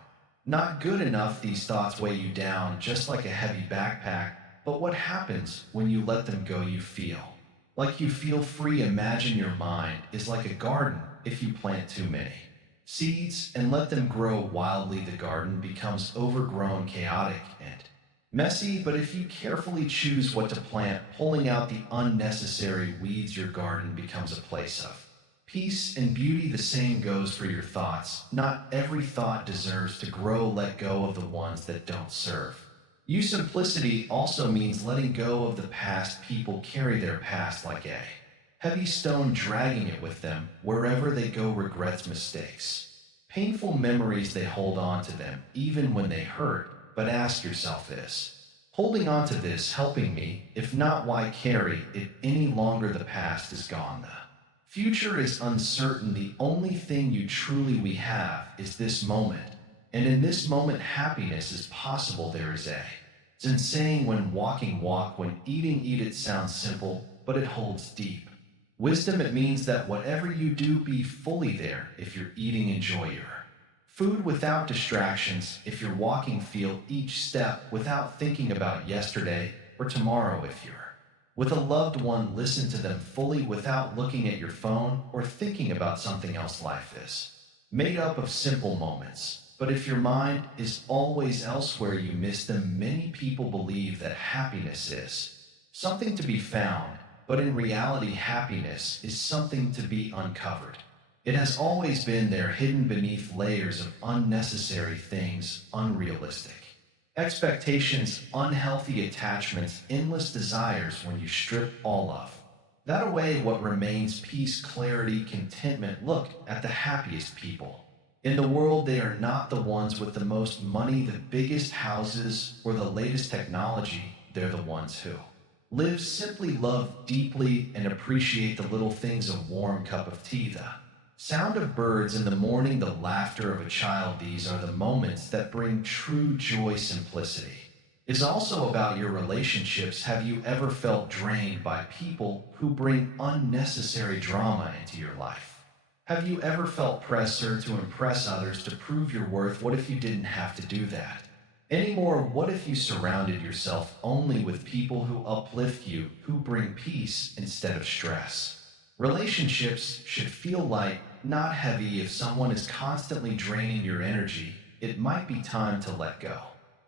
not good enough? These thoughts weigh you down just like a heavy backpack. But what happens when you let them go? You feel like you feel free. Imagine your mind is like a garden. If you plant too many seeds and let them grow wildly. The garden becomes overgrown, chaotic, and messy, but if you carefully choose what to plant, pulling out the unnecessary weeds, your garden becomes a place of peace and beauty. The same goes for your thoughts. Not every thought deserves to grow. Let go of the ones that don't serve you. Simplicity also means letting go of the past. People carry their past like a heavy stone, dragging it with them wherever they go. Regrets, mistakes, painful memories, they hold on to them even when they hurt. But ask yourself this: holding on to this helping me? If not, why carry it any longer? The past is gone. The future is uncertain. The only thing you truly we have is this moment. And in this moment, happiness is possible. There is a Zen saying: when walking, walk; when eating, eat. It sounds simple, but it holds deep wisdom. It means that whatever you do, be fully there. If you're eating, enjoy your food without distractions. If you're walking, feel each step without thinking about yesterday or tomorrow. If you're with a loved one, listen to them fully without looking at your phone or thinking about something else. Life is made up of simple moments. But if your mind is always elsewhere, you miss them. Many people believe that happiness is something to be found, but in reality, happiness is something to be uncovered. It has always been there, hidden beneath layers of unnecessary things, unrealistic expectations, unhealthy attachments, endless desires. When you strip all of that away, what remains? Peace, clarity, contentment. Look at the happiest people in the world. They are not the ones with the most money, the biggest houses, or the latest technology. They're the ones who live simply, love deeply, and appreciate the little things: a warm cup of tea, the sound of birds in the morning, the laughter of a child. These are the moments that bring true joy. Simplicity is also about your relationships. Have you ever felt drained by people who bring unnecessary drama into your life? Have you ever felt pressure to impress others, to prove your worth? What if you didn't have to do that anymore? What if you surrounded yourself only with people who uplift you, who bring peace instead of stress? Relationships should feel light, not heavy. If someone is constantly draining your energy, it might be time to let go.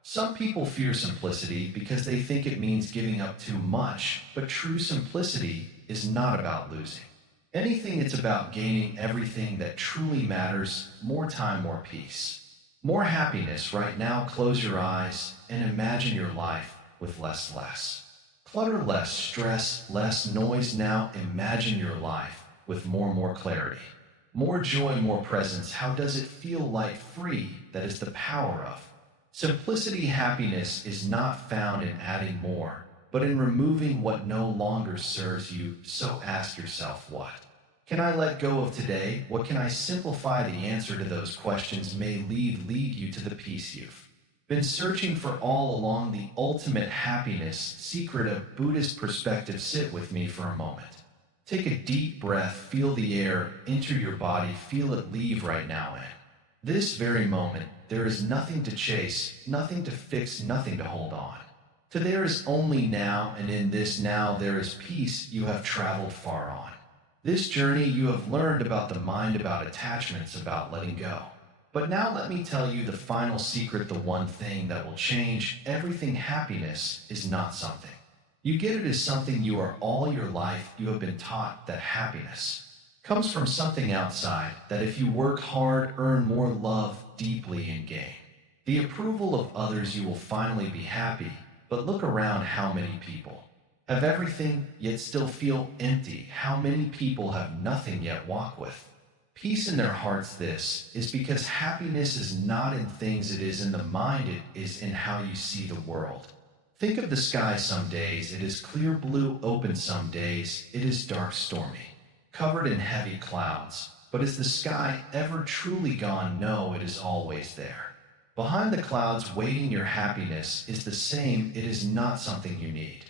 Some people fear simplicity because they think it means giving up too much, but true simplicity is not about losing anything. It's about gaining everything that truly matters: more time, more peace, more happiness. Right now, close your eyes and imagine your life with less clutter, less stress, less noise. Now imagine your life with more clarity, more joy, more presence. How does it feel? Light, free. That is the power of simplicity. Happiness is not found in adding more, but in removing what no longer serves you. So ask yourself, what can I let go of today? What can I simplify? The answer to those questions may lead you to the peace you've been searching for all along, the ultimate happiness secret of Buddhist perspective. Sit with me for a moment. Take a deep breath, feel the air enter your body, feel it leave right now. In this very moment, there is nothing to chase, nothing to fix, nothing to hold on to. There is only now, and in this now there is peace. You have traveled far on this journey. You have learned about the mind, about attachments, about letting go. But now let me tell you the final secret, the one thing that will change everything. Happiness is not something you get. It is something you are. All your life you have been taught that happiness comes from something outside, that if you work hard, earn more, love deeply, and gain the approval of others, you will finally be happy. But look around. How many people have everything yet still feel empty? How many people have nothing yet walk with peace in their hearts? This is because happiness is not in things, it is in the mind, it is in how you see the world. Think of the sky. Some days it is clear blue, open. Some days it is dark, stormy, covered in heavy clouds. But is the sky ever truly gone? No, it is always there. Behind the clouds, waiting. Your happiness is the same. It is not something you need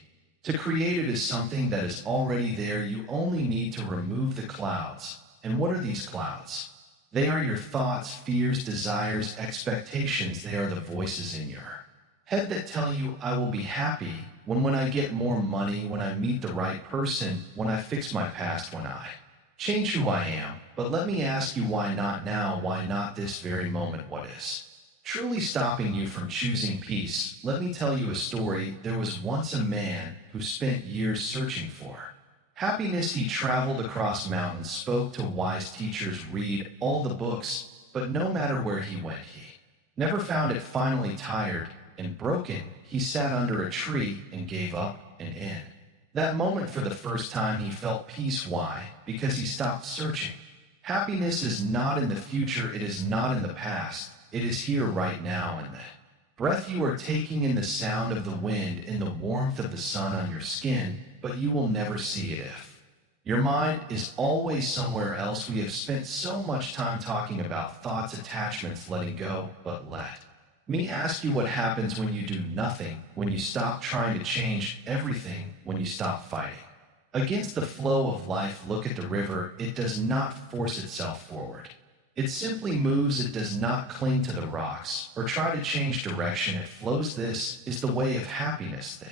to create. It is something that is already there. You only need to remove the clouds. And what are these clouds? They are your thoughts, fears, desires, expectations. They are the voices in your head that tell you, I will be happy when I get more money, when I meet the right person, when I fix my past, when I change who I am. But let me ask you, why not now? Why not this very moment? What is truly stopping you from choosing peace? Let me tell you a story. There was once a man who spent years searching for happiness. He traveled across mountains, spoke to wise teachers, read all the books, but no matter where he went, he never found it. Finally, tired and broken, he sat under a tree and gave up. And in that moment, for the first time, he felt peace. Why? Because he stopped searching. Happiness is not in the future, it is not in the past. It is here right now, in the breath you are taking, in the sound of the wind, in the warmth of the sun on your skin, but you will never see it if your mind is always somewhere else. We have spent so much time talking about thoughts, attachments, letting go, but let me ask you, what happens when you do nothing, when you stop trying to change everything, when you stop fighting against the flow of life? Look at the river. It does not force itself forward. It simply moves. It does not cling to the rocks or try to change direction. It flows. This is the way of happiness. The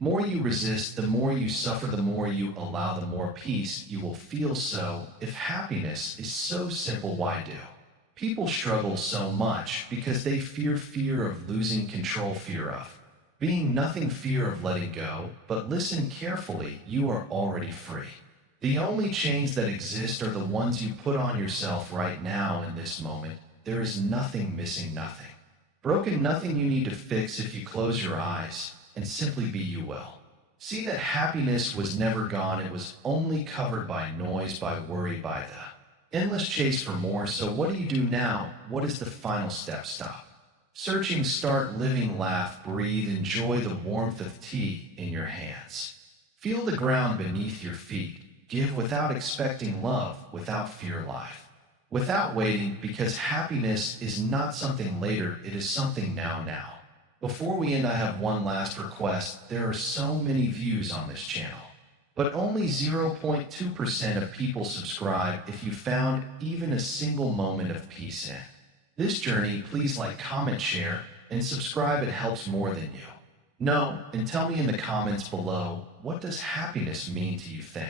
more you resist, the more you suffer. The more you allow, the more peace you will feel. So, if happiness is so simple, why do people struggle so much? Because they fear of losing control, fear of being nothing, fear of letting go. But listen carefully, you are already free. The only chains that exist are the ones you put on yourself right now in this moment. There is nothing missing, nothing broken, nothing you need to fix. If you close your eyes and simply be, you will see that happiness was never gone. It was only covered by noise, by worry, by the endless chase for more. So what do you do now? What is the final step? Stop searching, start living, laugh, breathe, enjoy the warmth of tea in your hands. Feel the ground beneath your feet. Give without expecting love, without fear life, without waiting, because happiness is not something later, it is something now. Before we end, I have one last request. There are so many views on this channel, but only 0.2% of people subscribe. If you found even a single moment of peace in this journey, please like, comment, share, and subscribe. It helps more than you know. And tell me in the comments below, what does happiness mean to you? Thank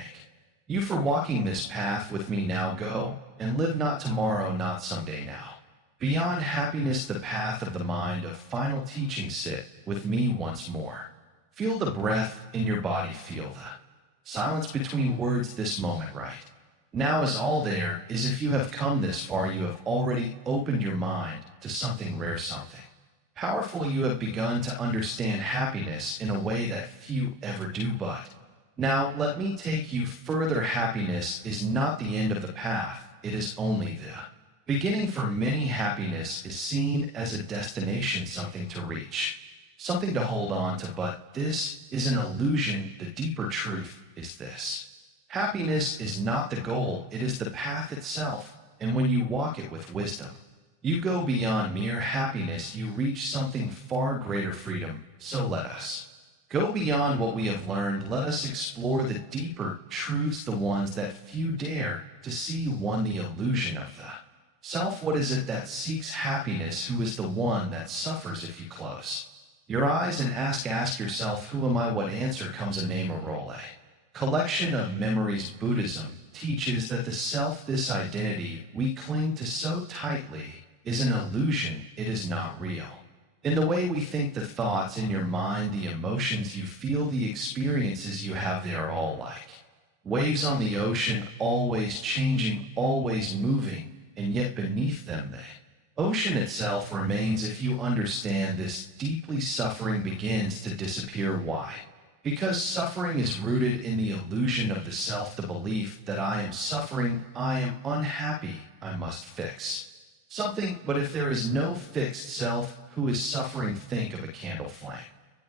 you for walking this path with me. Now go and live, not tomorrow, not someday, now. Beyond happiness, the path of the mind, of final teaching. Sit with me once more. Feel the breath in your body. Feel the silence between words. This moment right now is all there is. If you have come this far, you have already opened your mind to something rare, something powerful. You have begun to understand happiness in a way that few ever do. But now let me take you further. Happiness is not the end of the path. It is only the beginning. For many, happiness is seen as a destination, something to reach, something to hold on to. But this is an illusion. The deeper truth is this: happiness is not the goal, it is the path itself. And when you walk it with wisdom, you go beyond mere happiness, you reach something far greater, freedom. So let us go beyond what we have learned. Let us explore the deeper truths, the ones that few dare to see. One, the illusion of the self. What is it that seeks happiness? Who is the one that suffers? If you close your eyes and ask yourself, who am I? What answer comes? A name, a role, a collection of memories. Buddhism teaches that the self, this identity we cling to so tightly, is an illusion. It is not real. In the way we think, the thoughts in your mind, the emotions you feel, the experiences you have, they are all like waves on the ocean, always changing, always moving, and yet beneath them the ocean itself remains. If you understand this deeply, suffering begins to disappear. Why? Because suffering is rooted in the illusion of the self, the belief that I am suffering, I am unhappy, I must fix something. But if there is no fixed self, who is suffering? Think of a candle flame.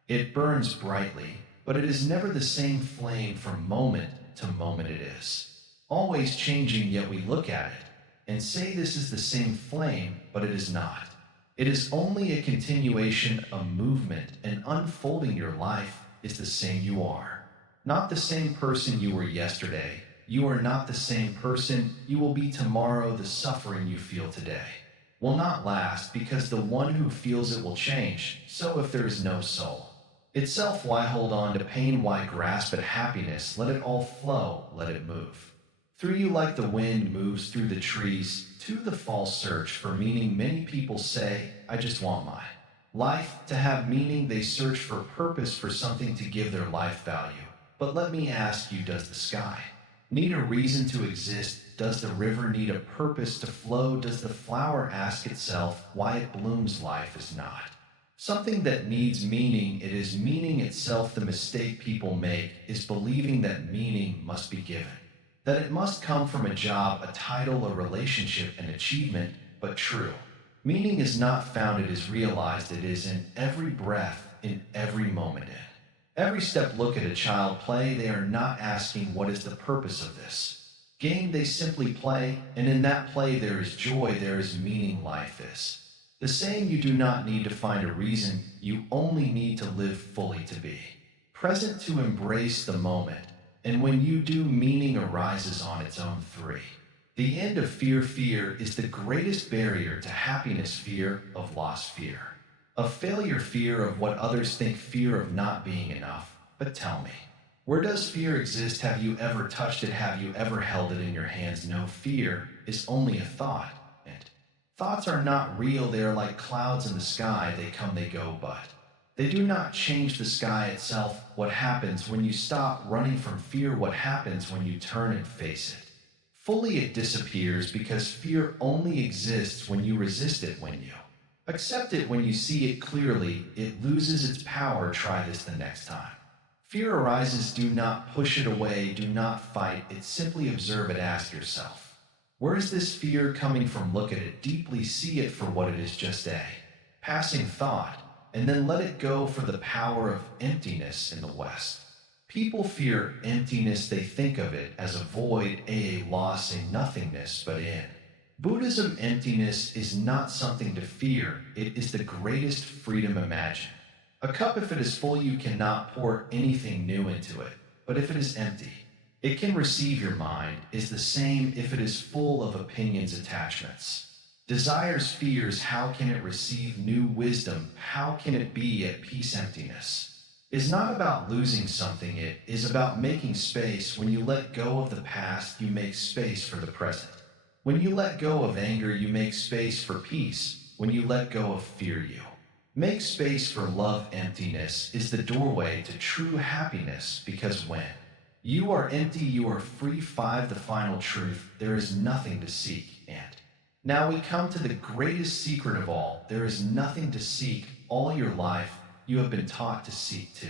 It burns brightly, but it is never the same flame from moment to moment. It is always changing, yet we look at it and say this is the same flame, but it is not. It is only a continuation, a movement, an unfolding. Your life is the same. You are not the same person you were yesterday. You are not the same person you will be tomorrow. The suffering you feel today will not last, because the one who feels it will change. So if there is no soul itself, why hold on to pain? Why grasp at happiness? Let it all flow, let it move. Through you like the wind moves through the trees, to the false search for meaning many people say, I just want my life to have meaning. They search for purpose, for something to give their life value. But let me ask you, does the sky need a reason to exist? Does the river need a purpose to flow? Does the flower ask itself why it blooms? Life is not something that needs meaning, it is meaning itself. The mistake people make is believing that meaning must be given, that it must come from a job, a title, a relationship, an achievement. But true meaning is not found, it is realized. It is in every breath, in every moment, in every step. Look at a child play. They are not asking, what is the purpose of this game? They simply play, and in that play there is joy, there is meaning. Life is the same. You do not need to find a reason, you only need to live fully, to be present, to embrace the moment. And when you do, meaning arises on its own. Three, the end of fear. Fear is the greatest barrier to happiness. Fear of loss, fear of failure, fear of what others think, fear of not being enough. But tell me, where does fear exist? Have you ever touched it? Have you ever held it in your hands? No, fear is only a thought. And thoughts are not real. They are like clouds in the sky. They come, they go, but they do not change the sky itself. What happens when you stop running from fear? What happens when you turn and face it fully? It disappears, because fear only exists when you resist it. When you accept it, when you see it clearly, it loses its power. Try this the next time fear arises. Do not push it away, do not fight it, simply observe it. Ask yourself, where is this fear coming from? Look at it deeply, see it for what it is, just a passing thought, and then let it go. For the power of emptiness. In the West, people fear emptiness. They think of it as a void, a loss, a nothingness. But in Buddhism, emptiness is not something to fear. It is the greatest freedom. Imagine a cup. If it is full, you cannot pour anything new into it. But if it is empty, it can receive. Your mind is the same. If it is full of opinions, attachments, desires, fears, how can it receive new wisdom? How can it be at peace? Emptiness is not about losing something, it is about making space. When you let go of the past, you make space for the present. When you let go of anger, you make space for peace. When you let go of fear, you make space for love. Emptiness is the doorway to true happiness, because when you are empty, you are free. 5, the final truth, there is nothing to seek. And now we come to the greatest secret of all. There is nothing to seek. All your life, you have been taught to seek, to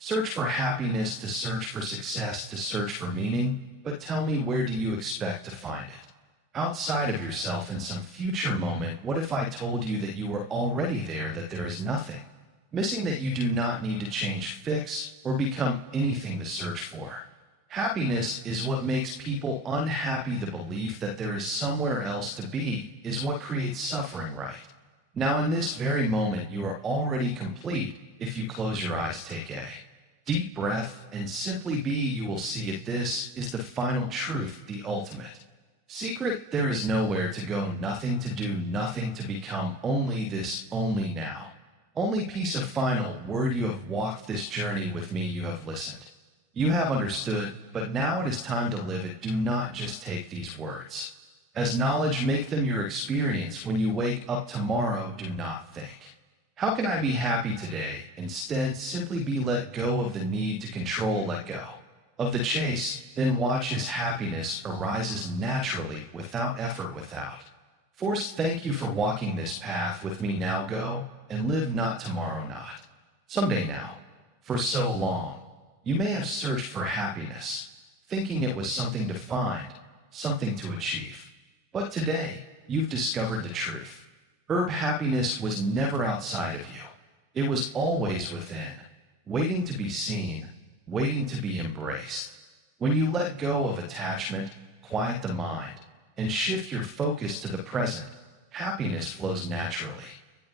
search for happiness, to search for success, to search for meaning. But tell me, where do you expect to find it? Outside of yourself, in some future moment. What if I told you that you were already there, that there is nothing missing, that you do not need to change, fix, or become anything to search for? Happiness is what makes people unhappy. The belief that there is somewhere else to be is what creates suffering, right? Now, in this very moment, you are already complete. If you close your eyes, take a deep breath, and simply be, you will see it. This is the final truth, the ultimate secret. There is nowhere to go, nothing to do, nothing to become, only this, only now. Only peace. A final word. You have walked this journey with me, you have listened, you have understood, but now it is time to live it. Do not just take these words as knowledge, make them your experience. When you wake up tomorrow, do not think, how can I be happy today? Instead, simply be. Let go of the need to control, let go of the chase, then watch as happiness arises naturally, without effort, without force. Thank you for walking this path with me. Now go and live, not tomorrow, not someday, now. For so long, you may have searched for happiness, thinking it was something to find, something to achieve. But today, you've discovered the truth. Happiness was never outside of you. It was always within, waiting to be seen, waiting to be embraced. When you let go of attachment, quiet the mind, and shift your focus to the present, happiness flows naturally.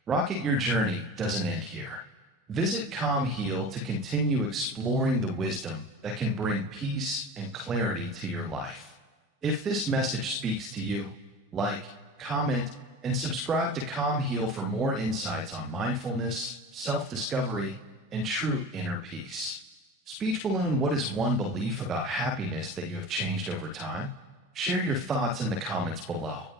Rocket, your journey doesn't end here. Visit Calm Heal to continue exploring the wisdom that can bring peace and clarity to your life. If this message speaks to you, like, comment, and subscribe to Calm Heal for more insights on mindfulness, self-discovery, and true inner peace. Speech balloon. What is one belief about happiness that you have changed over time? Share your thoughts in the comments below.